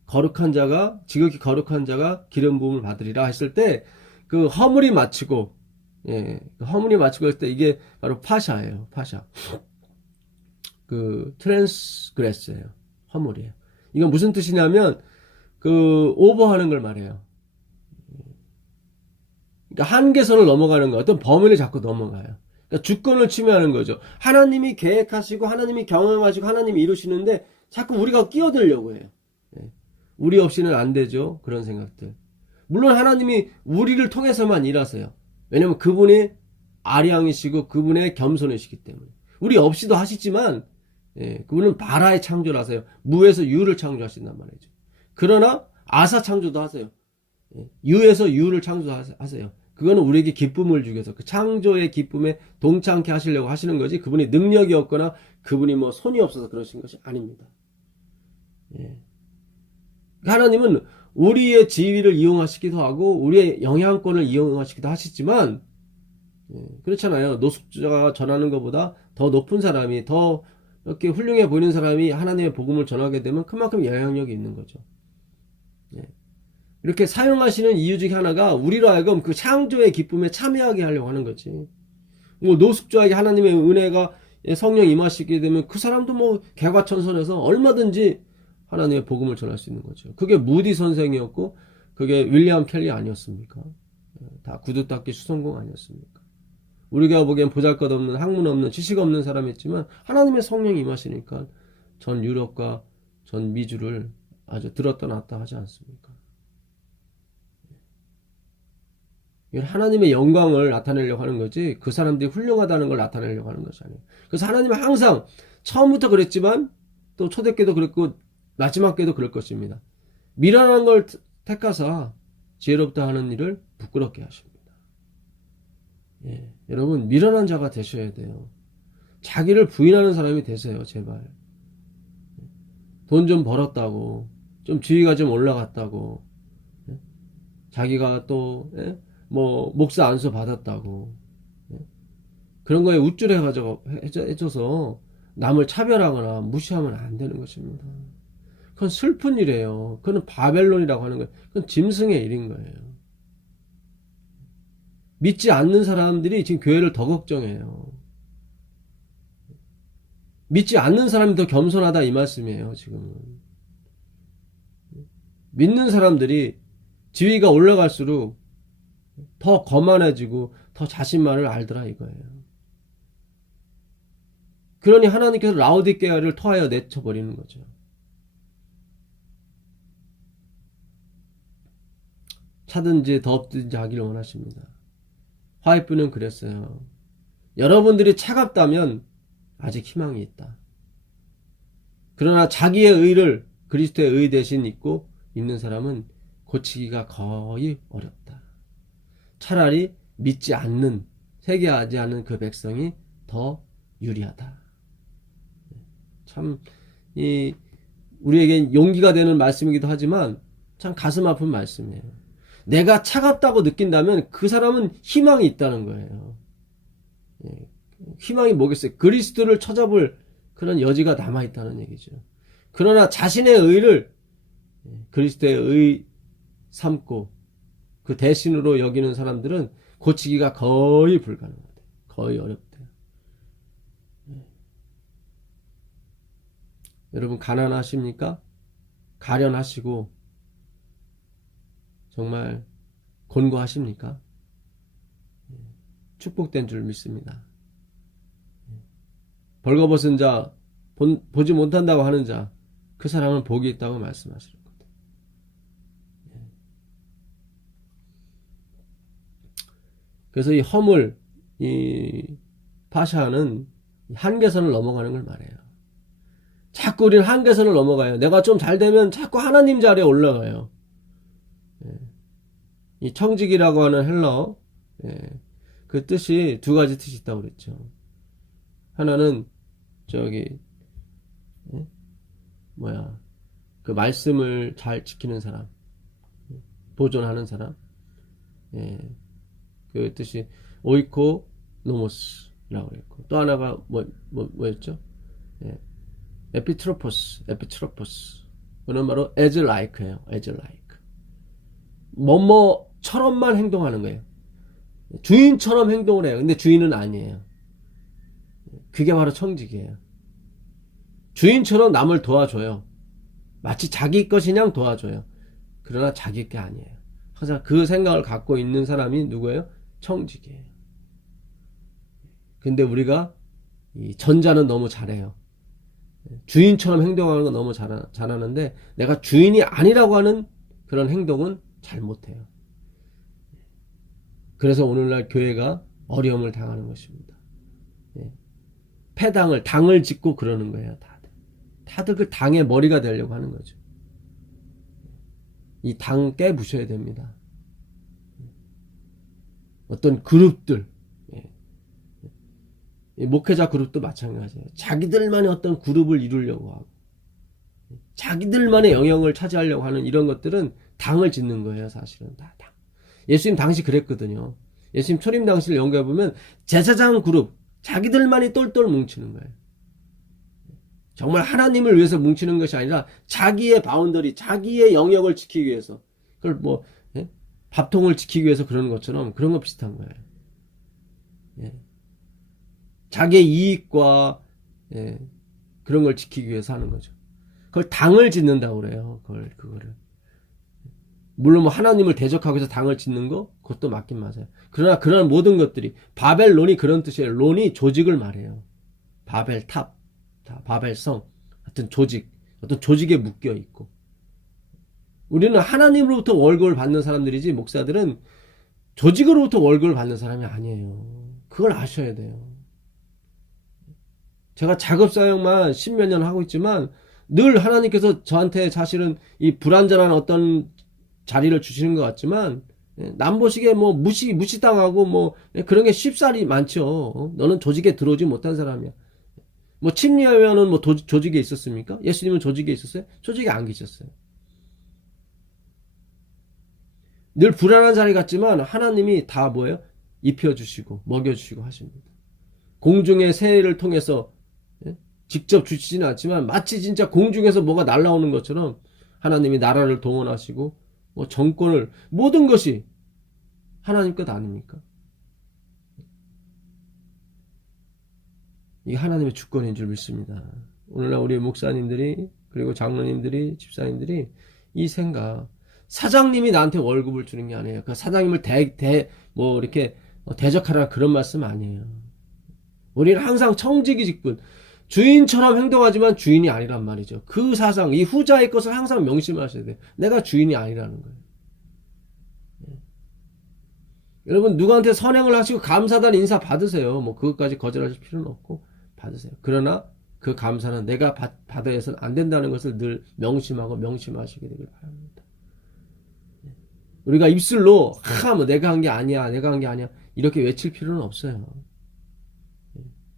거룩한 자가 지극히 거룩한 자가 기름 부음을 받으리라 했을 때 그 허물이 마치고 허물이 마치고 했을 때 이게 바로 파샤예요. 파샤. 트랜스그레스예요. 허물이에요. 이건 무슨 뜻이냐면 오버하는 걸 말해요. 그러니까 한계선을 넘어가는 거, 어떤 범위를 자꾸 넘어가요. 그러니까 주권을 침해하는 거죠. 하나님이 계획하시고 하나님이 경험하시고 하나님이 이루시는데 자꾸 우리가 끼어들려고 해요. 우리 없이는 안 되죠. 그런 생각들. 물론 하나님이 우리를 통해서만 일하세요. 왜냐면 그분이 아량이시고 그분의 겸손이시기 때문에. 우리 없이도 하시지만 그분은 바라의 창조를 하세요. 무에서 유를 창조하신단 말이죠. 그러나 아사 창조도 하세요. 유에서 유를 창조하세요. 그거는 우리에게 기쁨을 주기 위해서 그 창조의 기쁨에 동참케 하시려고 하시는 거지 그분이 능력이 없거나 그분이 뭐 손이 없어서 그러신 것이 아닙니다. 하나님은 우리의 지위를 이용하시기도 하고 우리의 영향권을 이용하시기도 하시지만 그렇잖아요. 노숙자가 전하는 것보다 더 높은 사람이 더 이렇게 훌륭해 보이는 사람이 하나님의 복음을 전하게 되면 그만큼 영향력이 있는 거죠. 이렇게 사용하시는 이유 중에 하나가 우리로 하여금 그 창조의 기쁨에 참여하게 하려고 하는 거지. 뭐 노숙자에게 하나님의 은혜가 성령 임하시게 되면 그 사람도 뭐 개과천선해서 얼마든지 하나님의 복음을 전할 수 있는 거죠. 그게 무디 선생이었고 그게 윌리엄 켈리 아니었습니까? 다 구두 닦기 수성공 아니었습니까? 우리가 보기엔 보잘것없는 학문 없는 지식 없는 사람이었지만 하나님의 성령이 임하시니까 전 유럽과 전 미주를 아주 들었다 놨다 하지 않습니까? 하나님의 영광을 나타내려고 하는 거지 그 사람들이 훌륭하다는 걸 나타내려고 하는 것이 아니에요. 그래서 하나님은 항상 처음부터 그랬지만 또 초대교도 그랬고 마지막 교도 그럴 것입니다. 미련한 걸 택하사 지혜롭다 하는 일을 부끄럽게 하십니다. 예, 여러분 미련한 자가 되셔야 돼요. 자기를 부인하는 사람이 되세요. 제발. 돈 좀 벌었다고, 좀 지위가 좀 올라갔다고, 예? 자기가 또 뭐 목사 안수 받았다고, 예? 그런 거에 우쭐해져서 남을 차별하거나 무시하면 안 되는 것입니다. 그건 슬픈 일이에요. 그건 바벨론이라고 하는 거예요. 그건 짐승의 일인 거예요. 믿지 않는 사람들이 지금 교회를 더 걱정해요. 믿지 않는 사람이 더 겸손하다 이 말씀이에요. 지금은 믿는 사람들이 지위가 올라갈수록 더 거만해지고 더 자신만을 알더라 이거예요. 그러니 하나님께서 라오디게아를 토하여 내쳐버리는 거죠. 차든지 덥든지 하기를 원하십니다. 화이프는 그랬어요. 여러분들이 차갑다면 아직 희망이 있다. 그러나 자기의 의를 그리스도의 의 대신 있고 있는 사람은 고치기가 거의 어렵다. 차라리 믿지 않는, 회개하지 않는 그 백성이 더 유리하다. 참 우리에게 용기가 되는 말씀이기도 하지만 참 가슴 아픈 말씀이에요. 내가 차갑다고 느낀다면 그 사람은 희망이 있다는 거예요. 희망이 뭐겠어요? 그리스도를 찾아볼 그런 여지가 남아있다는 얘기죠. 그러나 자신의 의를 그리스도의 의 삼고 그 대신으로 여기는 사람들은 고치기가 거의 불가능하대요. 거의 어렵대요. 여러분 가난하십니까? 가련하시고 정말 곤고하십니까? 축복된 줄 믿습니다. 벌거벗은 자, 보지 못한다고 하는 자, 그 사람은 복이 있다고 말씀하시는 거예요. 그래서 이 허물, 이 파샤는 한계선을 넘어가는 걸 말해요. 자꾸 우리는 한계선을 넘어가요. 내가 좀 잘 되면 자꾸 하나님 자리에 올라가요. 이 청직이라고 하는 헬러, 그 뜻이 두 가지 뜻이 있다고 그랬죠. 하나는 그 말씀을 잘 지키는 사람, 보존하는 사람, 그 뜻이 오이코 노모스라고 그랬고, 또 하나가 뭐였죠? 에피트로포스. 그는 바로 as like예요. as like. 뭐뭐처럼만 행동하는 거예요. 주인처럼 행동을 해요. 근데 주인은 아니에요. 그게 바로 청직이에요. 주인처럼 남을 도와줘요. 마치 자기 것이냥 도와줘요. 그러나 자기 게 아니에요. 항상 그 생각을 갖고 있는 사람이 누구예요? 청직이에요. 근데 우리가 이 전자는 너무 잘해요. 주인처럼 행동하는 건 너무 잘하는데 내가 주인이 아니라고 하는 그런 행동은 잘 못해요. 그래서 오늘날 교회가 어려움을 당하는 것입니다. 당을 짓고 그러는 거예요. 다들 그 당의 머리가 되려고 하는 거죠. 이 당 깨부셔야 됩니다. 어떤 그룹들, 목회자 그룹도 마찬가지예요. 자기들만의 어떤 그룹을 이루려고 하고 자기들만의 영역을 차지하려고 하는 이런 것들은 당을 짓는 거예요. 사실은 다 당. 예수님 당시 그랬거든요. 예수님 초림 당시를 연구해보면 제사장 그룹, 자기들만이 똘똘 뭉치는 거예요. 정말 하나님을 위해서 뭉치는 것이 아니라 자기의 바운더리, 자기의 영역을 지키기 위해서, 그걸 밥통을 지키기 위해서 그러는 것처럼 그런 거 비슷한 거예요. 자기의 이익과 그런 걸 지키기 위해서 하는 거죠. 그걸 당을 짓는다고 그래요. 그거를. 물론 뭐 하나님을 대적하기 위해서 당을 짓는 거, 그것도 맞긴 맞아요. 그러나 그런 모든 것들이, 바벨론이 그런 뜻이에요. 론이 조직을 말해요. 바벨탑, 바벨성, 어떤 조직, 어떤 조직에 묶여 있고. 우리는 하나님으로부터 월급을 받는 사람들이지, 목사들은 조직으로부터 월급을 받는 사람이 아니에요. 그걸 아셔야 돼요. 제가 작업 사역만 십몇 년 하고 있지만 늘 하나님께서 저한테 사실은 이 불완전한 어떤 자리를 주시는 것 같지만, 남 보시기에 뭐 무시당하고 뭐 그런 게 쉽사리 많죠. 너는 조직에 들어오지 못한 사람이야. 뭐 침례하면은 뭐 조직에 있었습니까? 예수님은 조직에 있었어요? 조직에 안 계셨어요. 늘 불안한 자리 같지만 하나님이 다 뭐예요? 입혀주시고 먹여주시고 하십니다. 공중의 새를 통해서 직접 주시지는 않지만 마치 진짜 공중에서 뭐가 날아오는 것처럼 하나님이 나라를 동원하시고 뭐 정권을 모든 것이 하나님 것 아닙니까? 이게 하나님의 주권인 줄 믿습니다. 오늘날 우리 목사님들이 그리고 장로님들이 집사님들이 이 생각, 사장님이 나한테 월급을 주는 게 아니에요. 그 사장님을 뭐 이렇게 대적하라 그런 말씀 아니에요. 우리는 항상 청지기 직분, 주인처럼 행동하지만 주인이 아니란 말이죠. 그 사상, 이 후자의 것을 항상 명심하셔야 돼요. 내가 주인이 아니라는 거예요. 여러분 누구한테 선행을 하시고 감사단 인사 받으세요. 뭐 그것까지 거절하실 필요는 없고 받으세요. 그러나 그 감사는 내가 받아야 해서는 안 된다는 것을 늘 명심하고 명심하시게 되길 바랍니다. 우리가 입술로 뭐 내가 한 게 아니야, 내가 한 게 아니야 이렇게 외칠 필요는 없어요.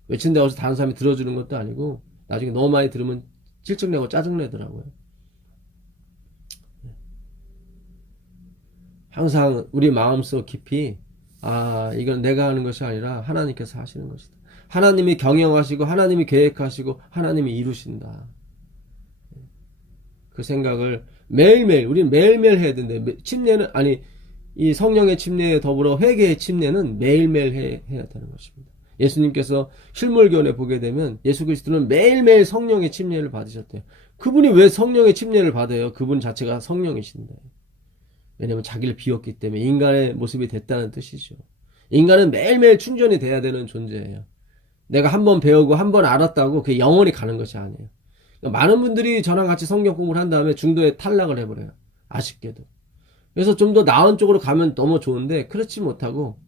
외친다고 해서 다른 사람이 들어주는 것도 아니고 나중에 너무 많이 들으면 찔쩍내고 짜증내더라고요. 항상 우리 마음속 깊이 이건 내가 하는 것이 아니라 하나님께서 하시는 것이다. 하나님이 경영하시고 하나님이 계획하시고 하나님이 이루신다. 그 생각을 매일매일 우리는 매일매일 해야 된대. 침례는 이 성령의 침례에 더불어 회개의 침례는 매일매일 해야 되는 것입니다. 예수님께서 실물교훈에 보게 되면 예수 그리스도는 매일매일 성령의 침례를 받으셨대요. 그분이 왜 성령의 침례를 받아요? 그분 자체가 성령이신데. 왜냐면 자기를 비웠기 때문에 인간의 모습이 됐다는 뜻이죠. 인간은 매일매일 충전이 돼야 되는 존재예요. 내가 한 번 배우고 한 번 알았다고 그게 영원히 가는 것이 아니에요. 그러니까 많은 분들이 저랑 같이 성경 공부를 한 다음에 중도에 탈락을 해버려요. 아쉽게도. 그래서 좀 더 나은 쪽으로 가면 너무 좋은데 그렇지 못하고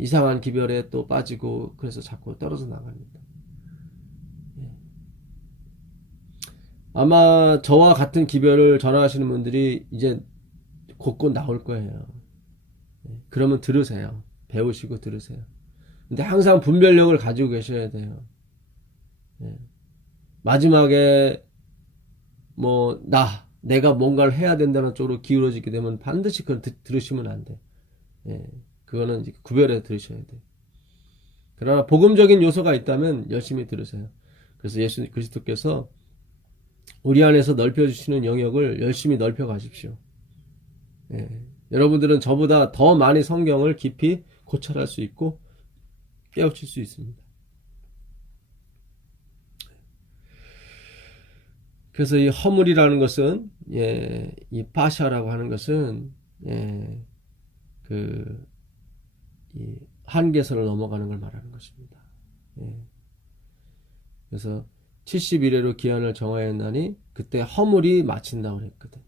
이상한 기별에 또 빠지고 그래서 자꾸 떨어져 나갑니다. 아마 저와 같은 기별을 전하시는 분들이 이제 곳곳 나올 거예요. 그러면 들으세요. 배우시고 들으세요. 근데 항상 분별력을 가지고 계셔야 돼요. 마지막에 내가 뭔가를 해야 된다는 쪽으로 기울어지게 되면 반드시 그걸 들으시면 안 돼. 그거는 이제 구별해서 들으셔야 돼. 그러나 복음적인 요소가 있다면 열심히 들으세요. 그래서 예수 그리스도께서 우리 안에서 넓혀주시는 영역을 열심히 넓혀 가십시오. 여러분들은 저보다 더 많이 성경을 깊이 고찰할 수 있고 깨우칠 수 있습니다. 그래서 이 허물이라는 것은 이 파샤라고 하는 것은 이 한계선을 넘어가는 걸 말하는 것입니다. 그래서 71회로 기한을 정하였나니 그때 허물이 마친다고 그랬거든요.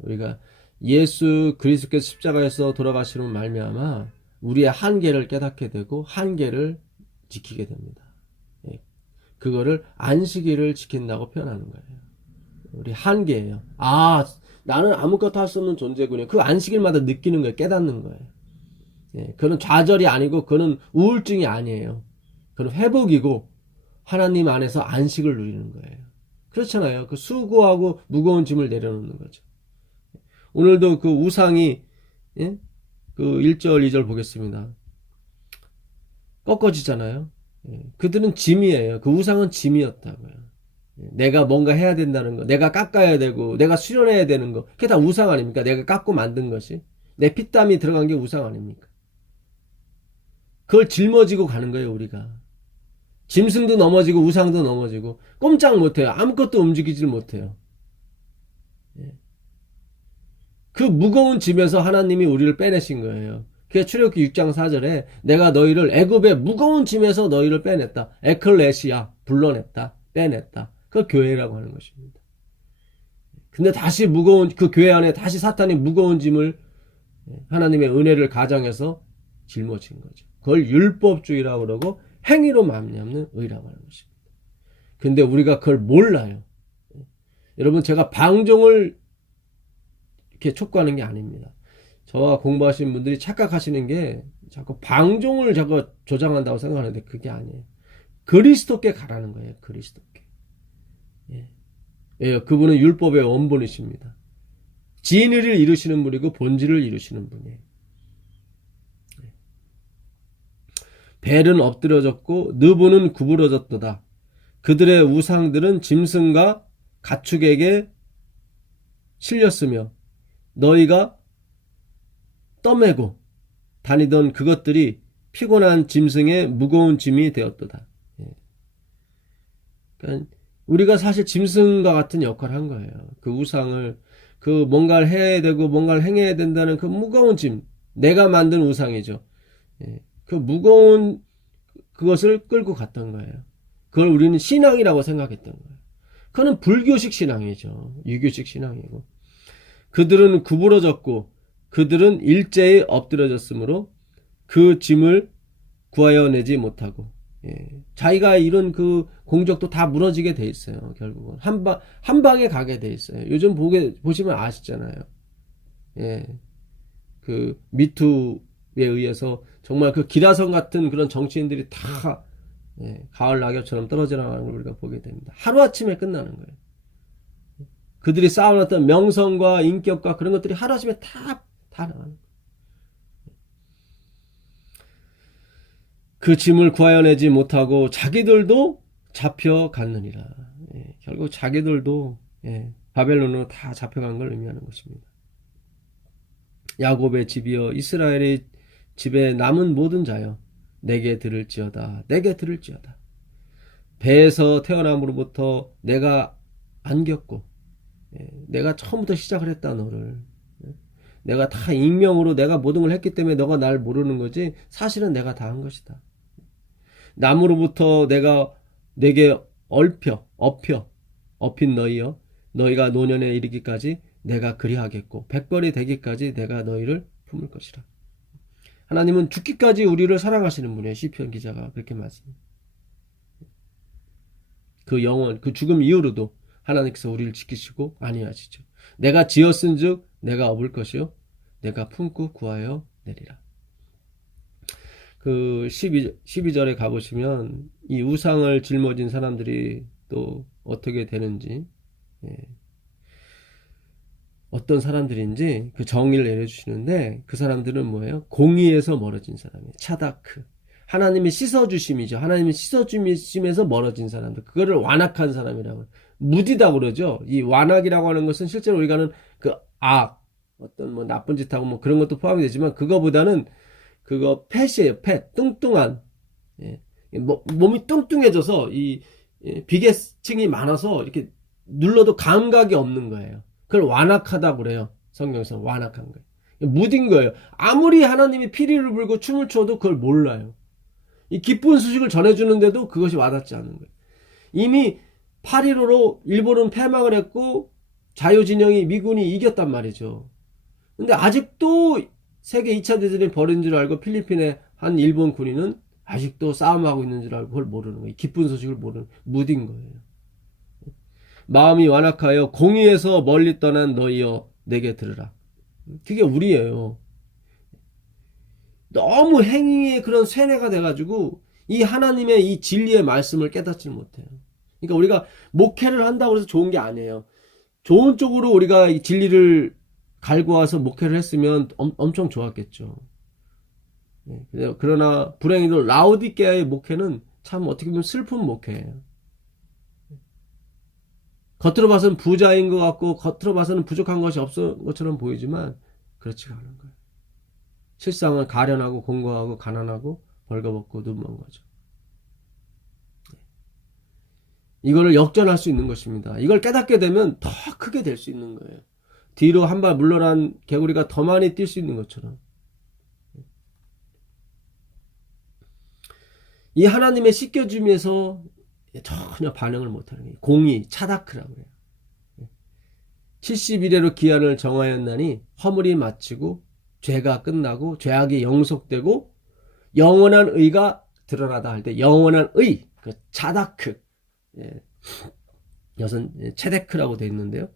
우리가 예수 그리스도께서 십자가에서 돌아가시는 말미암아 우리의 한계를 깨닫게 되고 한계를 지키게 됩니다. 그거를 안식일을 지킨다고 표현하는 거예요. 우리 한계예요. 나는 아무것도 할 수 없는 존재군요. 그 안식일마다 느끼는 거예요. 깨닫는 거예요. 그건 좌절이 아니고 그건 우울증이 아니에요. 그건 회복이고 하나님 안에서 안식을 누리는 거예요. 그렇잖아요. 그 수고하고 무거운 짐을 내려놓는 거죠. 오늘도 그 우상이 그 1절 2절 보겠습니다. 꺾어지잖아요. 그들은 짐이에요. 그 우상은 짐이었다고요. 내가 뭔가 해야 된다는 거, 내가 깎아야 되고 내가 수련해야 되는 거, 그게 다 우상 아닙니까? 내가 깎고 만든 것이 내 피땀이 들어간 게 우상 아닙니까? 그걸 짊어지고 가는 거예요. 우리가 짐승도 넘어지고 우상도 넘어지고 꼼짝 못해요. 아무것도 움직이질 못해요. 그 무거운 짐에서 하나님이 우리를 빼내신 거예요. 그게 출애굽기 6장 4절에 내가 너희를 애굽의 무거운 짐에서 너희를 빼냈다. 에클레시아, 불러냈다. 빼냈다. 그 교회라고 하는 것입니다. 근데 다시 무거운 그 교회 안에 다시 사탄이 무거운 짐을 하나님의 은혜를 가장해서 짊어진 거죠. 그걸 율법주의라고 그러고 행위로 말미암는 의라고 하는 것입니다. 근데 우리가 그걸 몰라요. 여러분, 제가 방종을 이렇게 촉구하는 게 아닙니다. 저와 공부하시는 분들이 착각하시는 게 자꾸 방종을 자꾸 조장한다고 생각하는데 그게 아니에요. 그리스도께 가라는 거예요. 그리스도께. 예. 예, 그분은 율법의 원본이십니다. 진리를 이루시는 분이고 본질을 이루시는 분이에요. 벨은 엎드려졌고 느보는 구부러졌도다. 그들의 우상들은 짐승과 가축에게 실렸으며 너희가 떠매고 다니던 그것들이 피곤한 짐승의 무거운 짐이 되었도다. 그러니까 우리가 사실 짐승과 같은 역할을 한 거예요. 그 우상을, 그 뭔가를 해야 되고 뭔가를 행해야 된다는 그 무거운 짐, 내가 만든 우상이죠. 그 무거운 그것을 끌고 갔던 거예요. 그걸 우리는 신앙이라고 생각했던 거예요. 그거는 불교식 신앙이죠. 유교식 신앙이고. 그들은 구부러졌고 그들은 일제히 엎드려졌으므로 그 짐을 구하여 내지 못하고, 자기가 이룬 그 공적도 다 무너지게 돼 있어요. 결국은 한 방에 가게 돼 있어요. 요즘 보시면 아시잖아요. 그 미투에 의해서 정말 그 기라성 같은 그런 정치인들이 다 가을 낙엽처럼 떨어져 나가는 걸 우리가 보게 됩니다. 하루아침에 끝나는 거예요. 그들이 쌓아놨던 명성과 인격과 그런 것들이 하루아침에 다 나가는 거예요. 그 짐을 구하여 내지 못하고 자기들도 잡혀갔느니라. 결국 자기들도 바벨론으로 다 잡혀간 걸 의미하는 것입니다. 야곱의 집이여 이스라엘의 집에 남은 모든 자여 내게 들을지어다. 내게 들을지어다. 배에서 태어남으로부터 내가 안겼고 내가 처음부터 시작을 했다. 너를 내가 다 익명으로 내가 모든 걸 했기 때문에 너가 날 모르는 거지 사실은 내가 다 한 것이다. 남으로부터 내가 내게 업힌 너희여 너희가 노년에 이르기까지 내가 그리하겠고 백벌이 되기까지 내가 너희를 품을 것이라. 하나님은 죽기까지 우리를 사랑하시는 분이에요. 시편 기자가 그렇게 말씀합니다. 그 영원, 그 죽음 이후로도 하나님께서 우리를 지키시고 안위하시죠. 내가 지었은즉 내가 업을 것이요 내가 품고 구하여 내리라. 그 12절에 가보시면 이 우상을 짊어진 사람들이 또 어떻게 되는지, 어떤 사람들인지 그 정의를 내려주시는데 그 사람들은 뭐예요? 공의에서 멀어진 사람이에요. 차다크. 하나님이 씻어주심이죠. 하나님이 씻어주심에서 멀어진 사람들. 그거를 완악한 사람이라고. 무디다고 그러죠. 이 완악이라고 하는 것은 실제로 우리가 하는 그 어떤 뭐 나쁜 짓 하고 뭐 그런 것도 포함이 되지만 그거보다는 그거 팻이에요. 팻. 뚱뚱한. 몸이 뚱뚱해져서 이 비계층이 많아서 이렇게 눌러도 감각이 없는 거예요. 그걸 완악하다고 그래요. 성경에서 완악한 거예요. 무딘 거예요. 아무리 하나님이 피리를 불고 춤을 춰도 그걸 몰라요. 이 기쁜 소식을 전해주는데도 그것이 와닿지 않는 거예요. 이미 8.15로 일본은 패망을 했고 자유진영이 미군이 이겼단 말이죠. 근데 아직도 세계 2차 대전이 벌어진 줄 알고 필리핀의 한 일본 군인은 아직도 싸움하고 있는 줄 알고 그걸 모르는 거예요. 기쁜 소식을 모르는 무딘 거예요. 마음이 완악하여 공의에서 멀리 떠난 너희여 내게 들으라. 그게 우리예요. 너무 행위의 그런 세뇌가 돼가지고 이 하나님의 이 진리의 말씀을 깨닫지 못해요. 그러니까 우리가 목회를 한다고 해서 좋은 게 아니에요. 좋은 쪽으로 우리가 이 진리를 갈구와서 목회를 했으면 엄청 좋았겠죠. 그러나 불행히도 라오디게아의 목회는 참 어떻게 보면 슬픈 목회예요. 겉으로 봐서는 부자인 것 같고 겉으로 봐서는 부족한 것이 없는 것처럼 보이지만 그렇지가 않은 거예요. 실상은 가련하고 공고하고 가난하고 벌거벗고 눈먼 거죠. 이거를 역전할 수 있는 것입니다. 이걸 깨닫게 되면 더 크게 될 수 있는 거예요. 뒤로 한 발 물러난 개구리가 더 많이 뛸 수 있는 것처럼. 이 하나님의 씻겨줌에서 전혀 반응을 못하는 거예요. 공의, 차다크라고 해요. 70일에로 기한을 정하였나니 허물이 마치고 죄가 끝나고 죄악이 영속되고 영원한 의가 드러나다 할 때 영원한 의, 그 차다크, 이것은 체데크라고 되어 있는데요.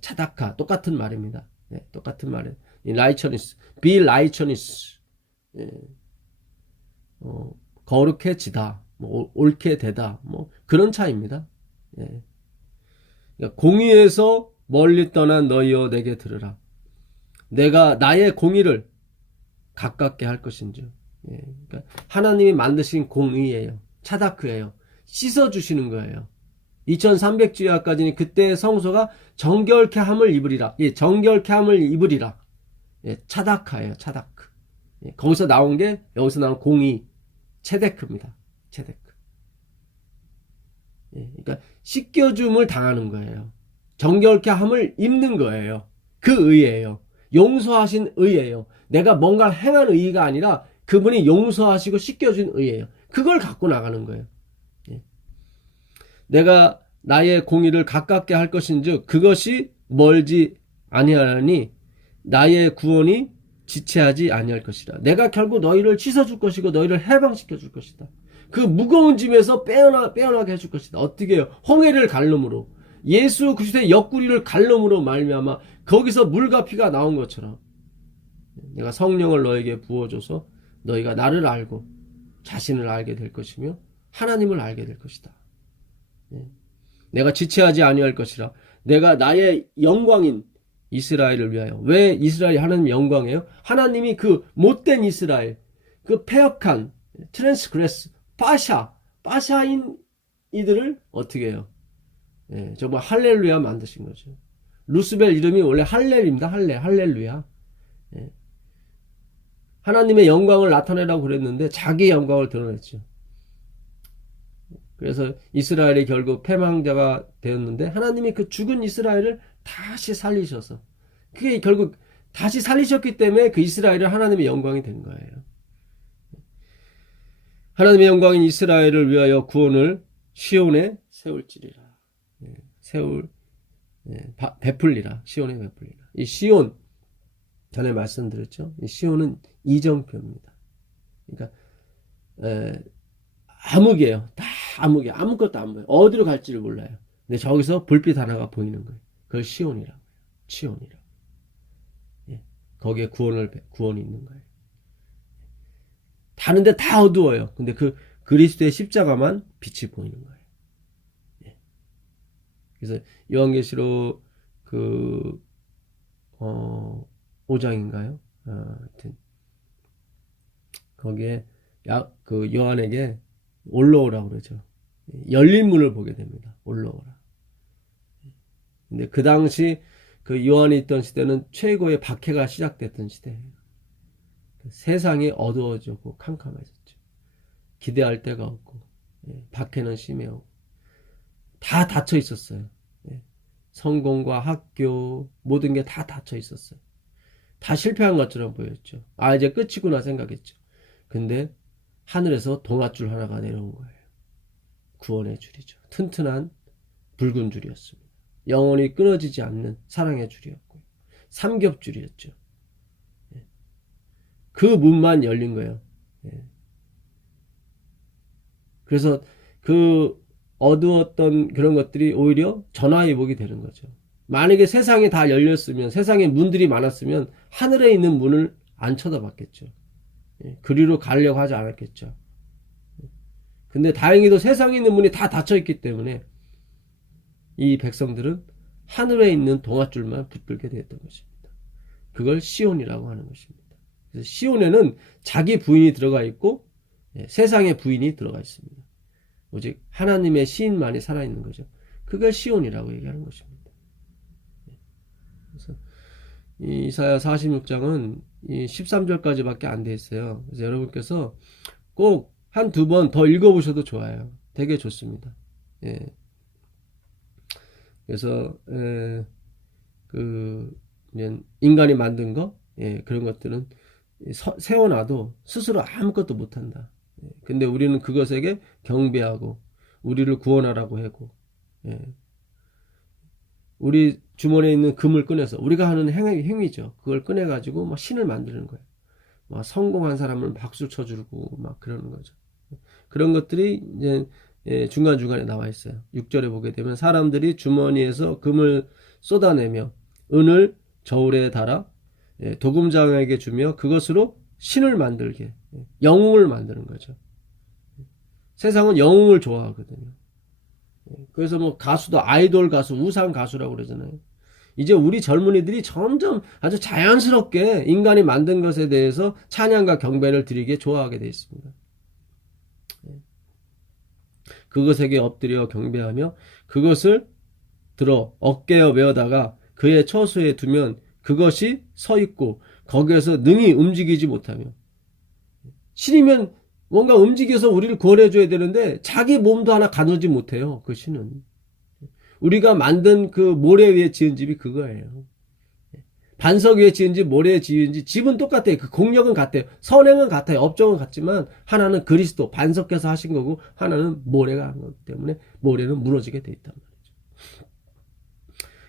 차다카 똑같은 말입니다. 똑같은 말이에요. 라이처니스, be righteous, 거룩해지다, 뭐 옳게 되다, 뭐 그런 차이입니다. 그러니까 공의에서 멀리 떠난 너희여 내게 들으라. 내가 나의 공의를 가깝게 할 것인지. 그러니까 하나님이 만드신 공의예요. 차다크예요. 씻어주시는 거예요. 2300주야까지는 그때의 성소가 정결케 함을 입으리라. 정결케 함을 입으리라. 차다카예요. 차다크. 거기서 나온 게 여기서 나온 공의 체데크입니다. 체데크. 그러니까 씻겨줌을 당하는 거예요. 정결케 함을 입는 거예요. 그 의예요. 용서하신 의예요. 내가 뭔가 행한 의가 아니라 그분이 용서하시고 씻겨준 의예요. 그걸 갖고 나가는 거예요. 내가 나의 공의를 가깝게 할 것인즉 그것이 멀지 아니하니 나의 구원이 지체하지 아니할 것이라. 내가 결국 너희를 씻어줄 것이고 너희를 해방시켜 줄 것이다. 그 무거운 짐에서 빼어나게 해줄 것이다. 어떻게 해요? 홍해를 갈름으로, 예수 그리스도의 옆구리를 갈름으로 말미암아 거기서 물과 피가 나온 것처럼 내가 성령을 너에게 부어줘서 너희가 나를 알고 자신을 알게 될 것이며 하나님을 알게 될 것이다. 내가 지체하지 아니할 것이라. 내가 나의 영광인 이스라엘을 위하여. 왜 이스라엘이 하나님 영광이에요? 하나님이 그 못된 이스라엘, 그 패역한 트랜스그레스 빠샤인 이들을 어떻게 해요? 정말 할렐루야 만드신 거죠. 루스벨 이름이 원래 할렐입니다. 할렐루야. 하나님의 영광을 나타내라고 그랬는데 자기 영광을 드러냈죠. 그래서 이스라엘이 결국 패망자가 되었는데 하나님이 그 죽은 이스라엘을 다시 살리셔서 그게 결국 다시 살리셨기 때문에 그 이스라엘을 하나님의 영광이 된 거예요. 하나님의 영광인 이스라엘을 위하여 구원을 시온에 세울지리라. 베풀리라. 시온에 베풀리라. 이 시온 전에 말씀드렸죠. 이 시온은 이정표입니다. 그러니까 암흑이에요. 다 암흑이에요. 아무것도 안 보여요. 어디로 갈지를 몰라요. 근데 저기서 불빛 하나가 보이는 거예요. 그걸 시온이라고 해요. 시온이라고. 거기에 구원이 있는 거예요. 다른데 다 어두워요. 근데 그 그리스도의 십자가만 빛이 보이는 거예요. 그래서 요한계시록 5장인가요? 하여튼 거기에 그 요한에게 올라오라고 그러죠. 열린 문을 보게 됩니다. 올라오라. 근데 그 당시 그 요한이 있던 시대는 최고의 박해가 시작됐던 시대예요. 세상이 어두워지고 캄캄해졌죠. 기대할 데가 없고 박해는 심해오고 다 닫혀 있었어요. 성공과 학교 모든 게 다 닫혀 있었어요. 다 실패한 것처럼 보였죠. 아 이제 끝이구나 생각했죠. 근데 하늘에서 동아줄 하나가 내려온 거예요. 구원의 줄이죠. 튼튼한 붉은 줄이었습니다. 영원히 끊어지지 않는 사랑의 줄이었고요. 삼겹줄이었죠. 그 문만 열린 거예요. 그래서 그 어두웠던 그런 것들이 오히려 전화위복이 되는 거죠. 만약에 세상이 다 열렸으면, 세상에 문들이 많았으면 하늘에 있는 문을 안 쳐다봤겠죠. 그리로 가려고 하지 않았겠죠. 근데 다행히도 세상에 있는 문이 다 닫혀있기 때문에 이 백성들은 하늘에 있는 동아줄만 붙들게 되었던 것입니다. 그걸 시온이라고 하는 것입니다. 그래서 시온에는 자기 부인이 들어가 있고 세상의 부인이 들어가 있습니다. 오직 하나님의 시인만이 살아있는 거죠. 그걸 시온이라고 얘기하는 것입니다. 그래서 이 이사야 46장은 이 13절까지밖에 안 돼 있어요. 그래서 여러분께서 꼭 한두 번 더 읽어보셔도 좋아요. 되게 좋습니다. 그래서 그 인간이 만든 거 그런 것들은 세워놔도 스스로 아무것도 못한다. 근데 우리는 그것에게 경배하고 우리를 구원하라고 하고 우리 주머니에 있는 금을 꺼내서 우리가 하는 행위죠. 그걸 꺼내가지고 막 신을 만드는 거예요. 막 성공한 사람을 박수 쳐주고 막 그러는 거죠. 그런 것들이 이제 중간중간에 나와 있어요. 6절에 보게 되면 사람들이 주머니에서 금을 쏟아내며 은을 저울에 달아 도금장에게 주며 그것으로 신을 만들게, 영웅을 만드는 거죠. 세상은 영웅을 좋아하거든요. 그래서 뭐 가수도 아이돌 가수, 우상 가수라고 그러잖아요. 이제 우리 젊은이들이 점점 아주 자연스럽게 인간이 만든 것에 대해서 찬양과 경배를 드리게 좋아하게 되어 있습니다. 그것에게 엎드려 경배하며 그것을 들어 어깨에 메어다가 그의 처소에 두면 그것이 서 있고 거기에서 능히 움직이지 못하며, 신이면 뭔가 움직여서 우리를 구원해 줘야 되는데 자기 몸도 하나 가누지 못해요. 그 신은 우리가 만든 그 모래 위에 지은 집이 그거예요. 반석 위에 지은 집, 모래 위에 지은 집은 똑같아요. 그 공력은 같아요. 선행은 같아요. 업종은 같지만 하나는 그리스도 반석께서 하신 거고 하나는 모래가 한 거기 때문에 모래는 무너지게 돼 있단 말이죠.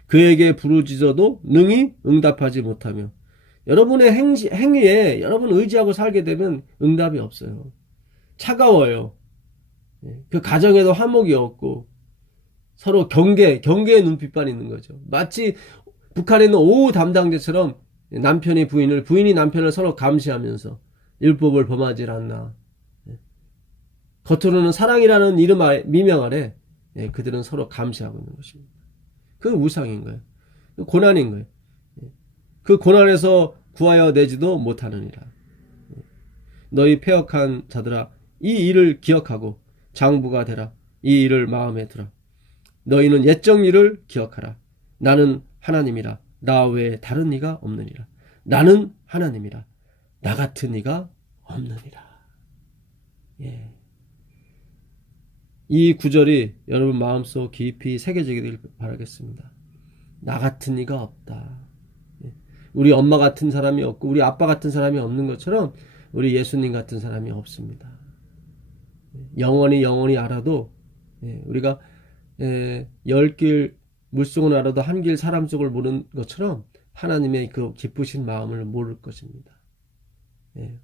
그에게 부르짖어도 능히 응답하지 못하며, 여러분의 행위에 여러분 의지하고 살게 되면 응답이 없어요. 차가워요. 그 가정에도 화목이 없고 서로 경계의 눈빛만 있는 거죠. 마치 북한에 있는 오후 담당자처럼 남편이 부인을, 부인이 남편을 서로 감시하면서 율법을 범하지 않나. 겉으로는 사랑이라는 이름 미명 아래 그들은 서로 감시하고 있는 것입니다. 그 우상인 거예요. 고난인 거예요. 그 고난에서 구하여 내지도 못하느니라. 너희 패역한 자들아, 이 일을 기억하고 장부가 되라. 이 일을 마음에 들어. 너희는 옛적 일을 기억하라. 나는 하나님이라. 나 외에 다른 이가 없느니라. 나는 하나님이라. 나 같은 이가 없느니라. 예. 이 구절이 여러분 마음속 깊이 새겨지길 바라겠습니다. 나 같은 이가 없다. 우리 엄마 같은 사람이 없고 우리 아빠 같은 사람이 없는 것처럼 우리 예수님 같은 사람이 없습니다. 영원히 알아도 우리가 10길 물속은 알아도 한 길 사람 속을 모르는 것처럼 하나님의 그 기쁘신 마음을 모를 것입니다.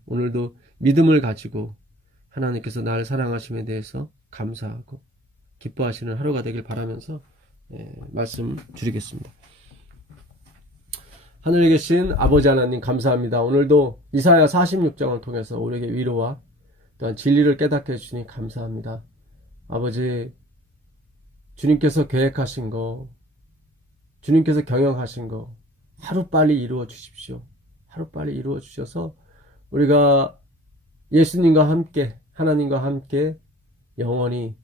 오늘도 믿음을 가지고 하나님께서 나를 사랑하심에 대해서 감사하고 기뻐하시는 하루가 되길 바라면서 말씀 드리겠습니다. 하늘에 계신 아버지 하나님 감사합니다. 오늘도 이사야 46장을 통해서 우리에게 위로와 또한 진리를 깨닫게 해주시니 감사합니다. 아버지, 주님께서 계획하신 거, 주님께서 경영하신 거 하루빨리 이루어 주십시오. 하루빨리 이루어 주셔서 우리가 예수님과 함께, 하나님과 함께 영원히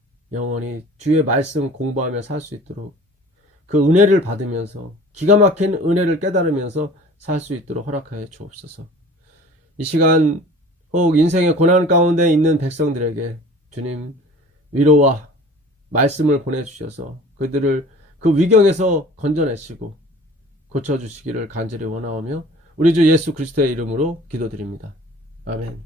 주의 말씀 공부하며 살 수 있도록, 그 은혜를 받으면서 기가 막힌 은혜를 깨달으면서 살 수 있도록 허락하여 주옵소서. 이 시간 혹 인생의 고난 가운데 있는 백성들에게 주님 위로와 말씀을 보내주셔서 그들을 그 위경에서 건져내시고 고쳐주시기를 간절히 원하오며 우리 주 예수 그리스도의 이름으로 기도드립니다. 아멘.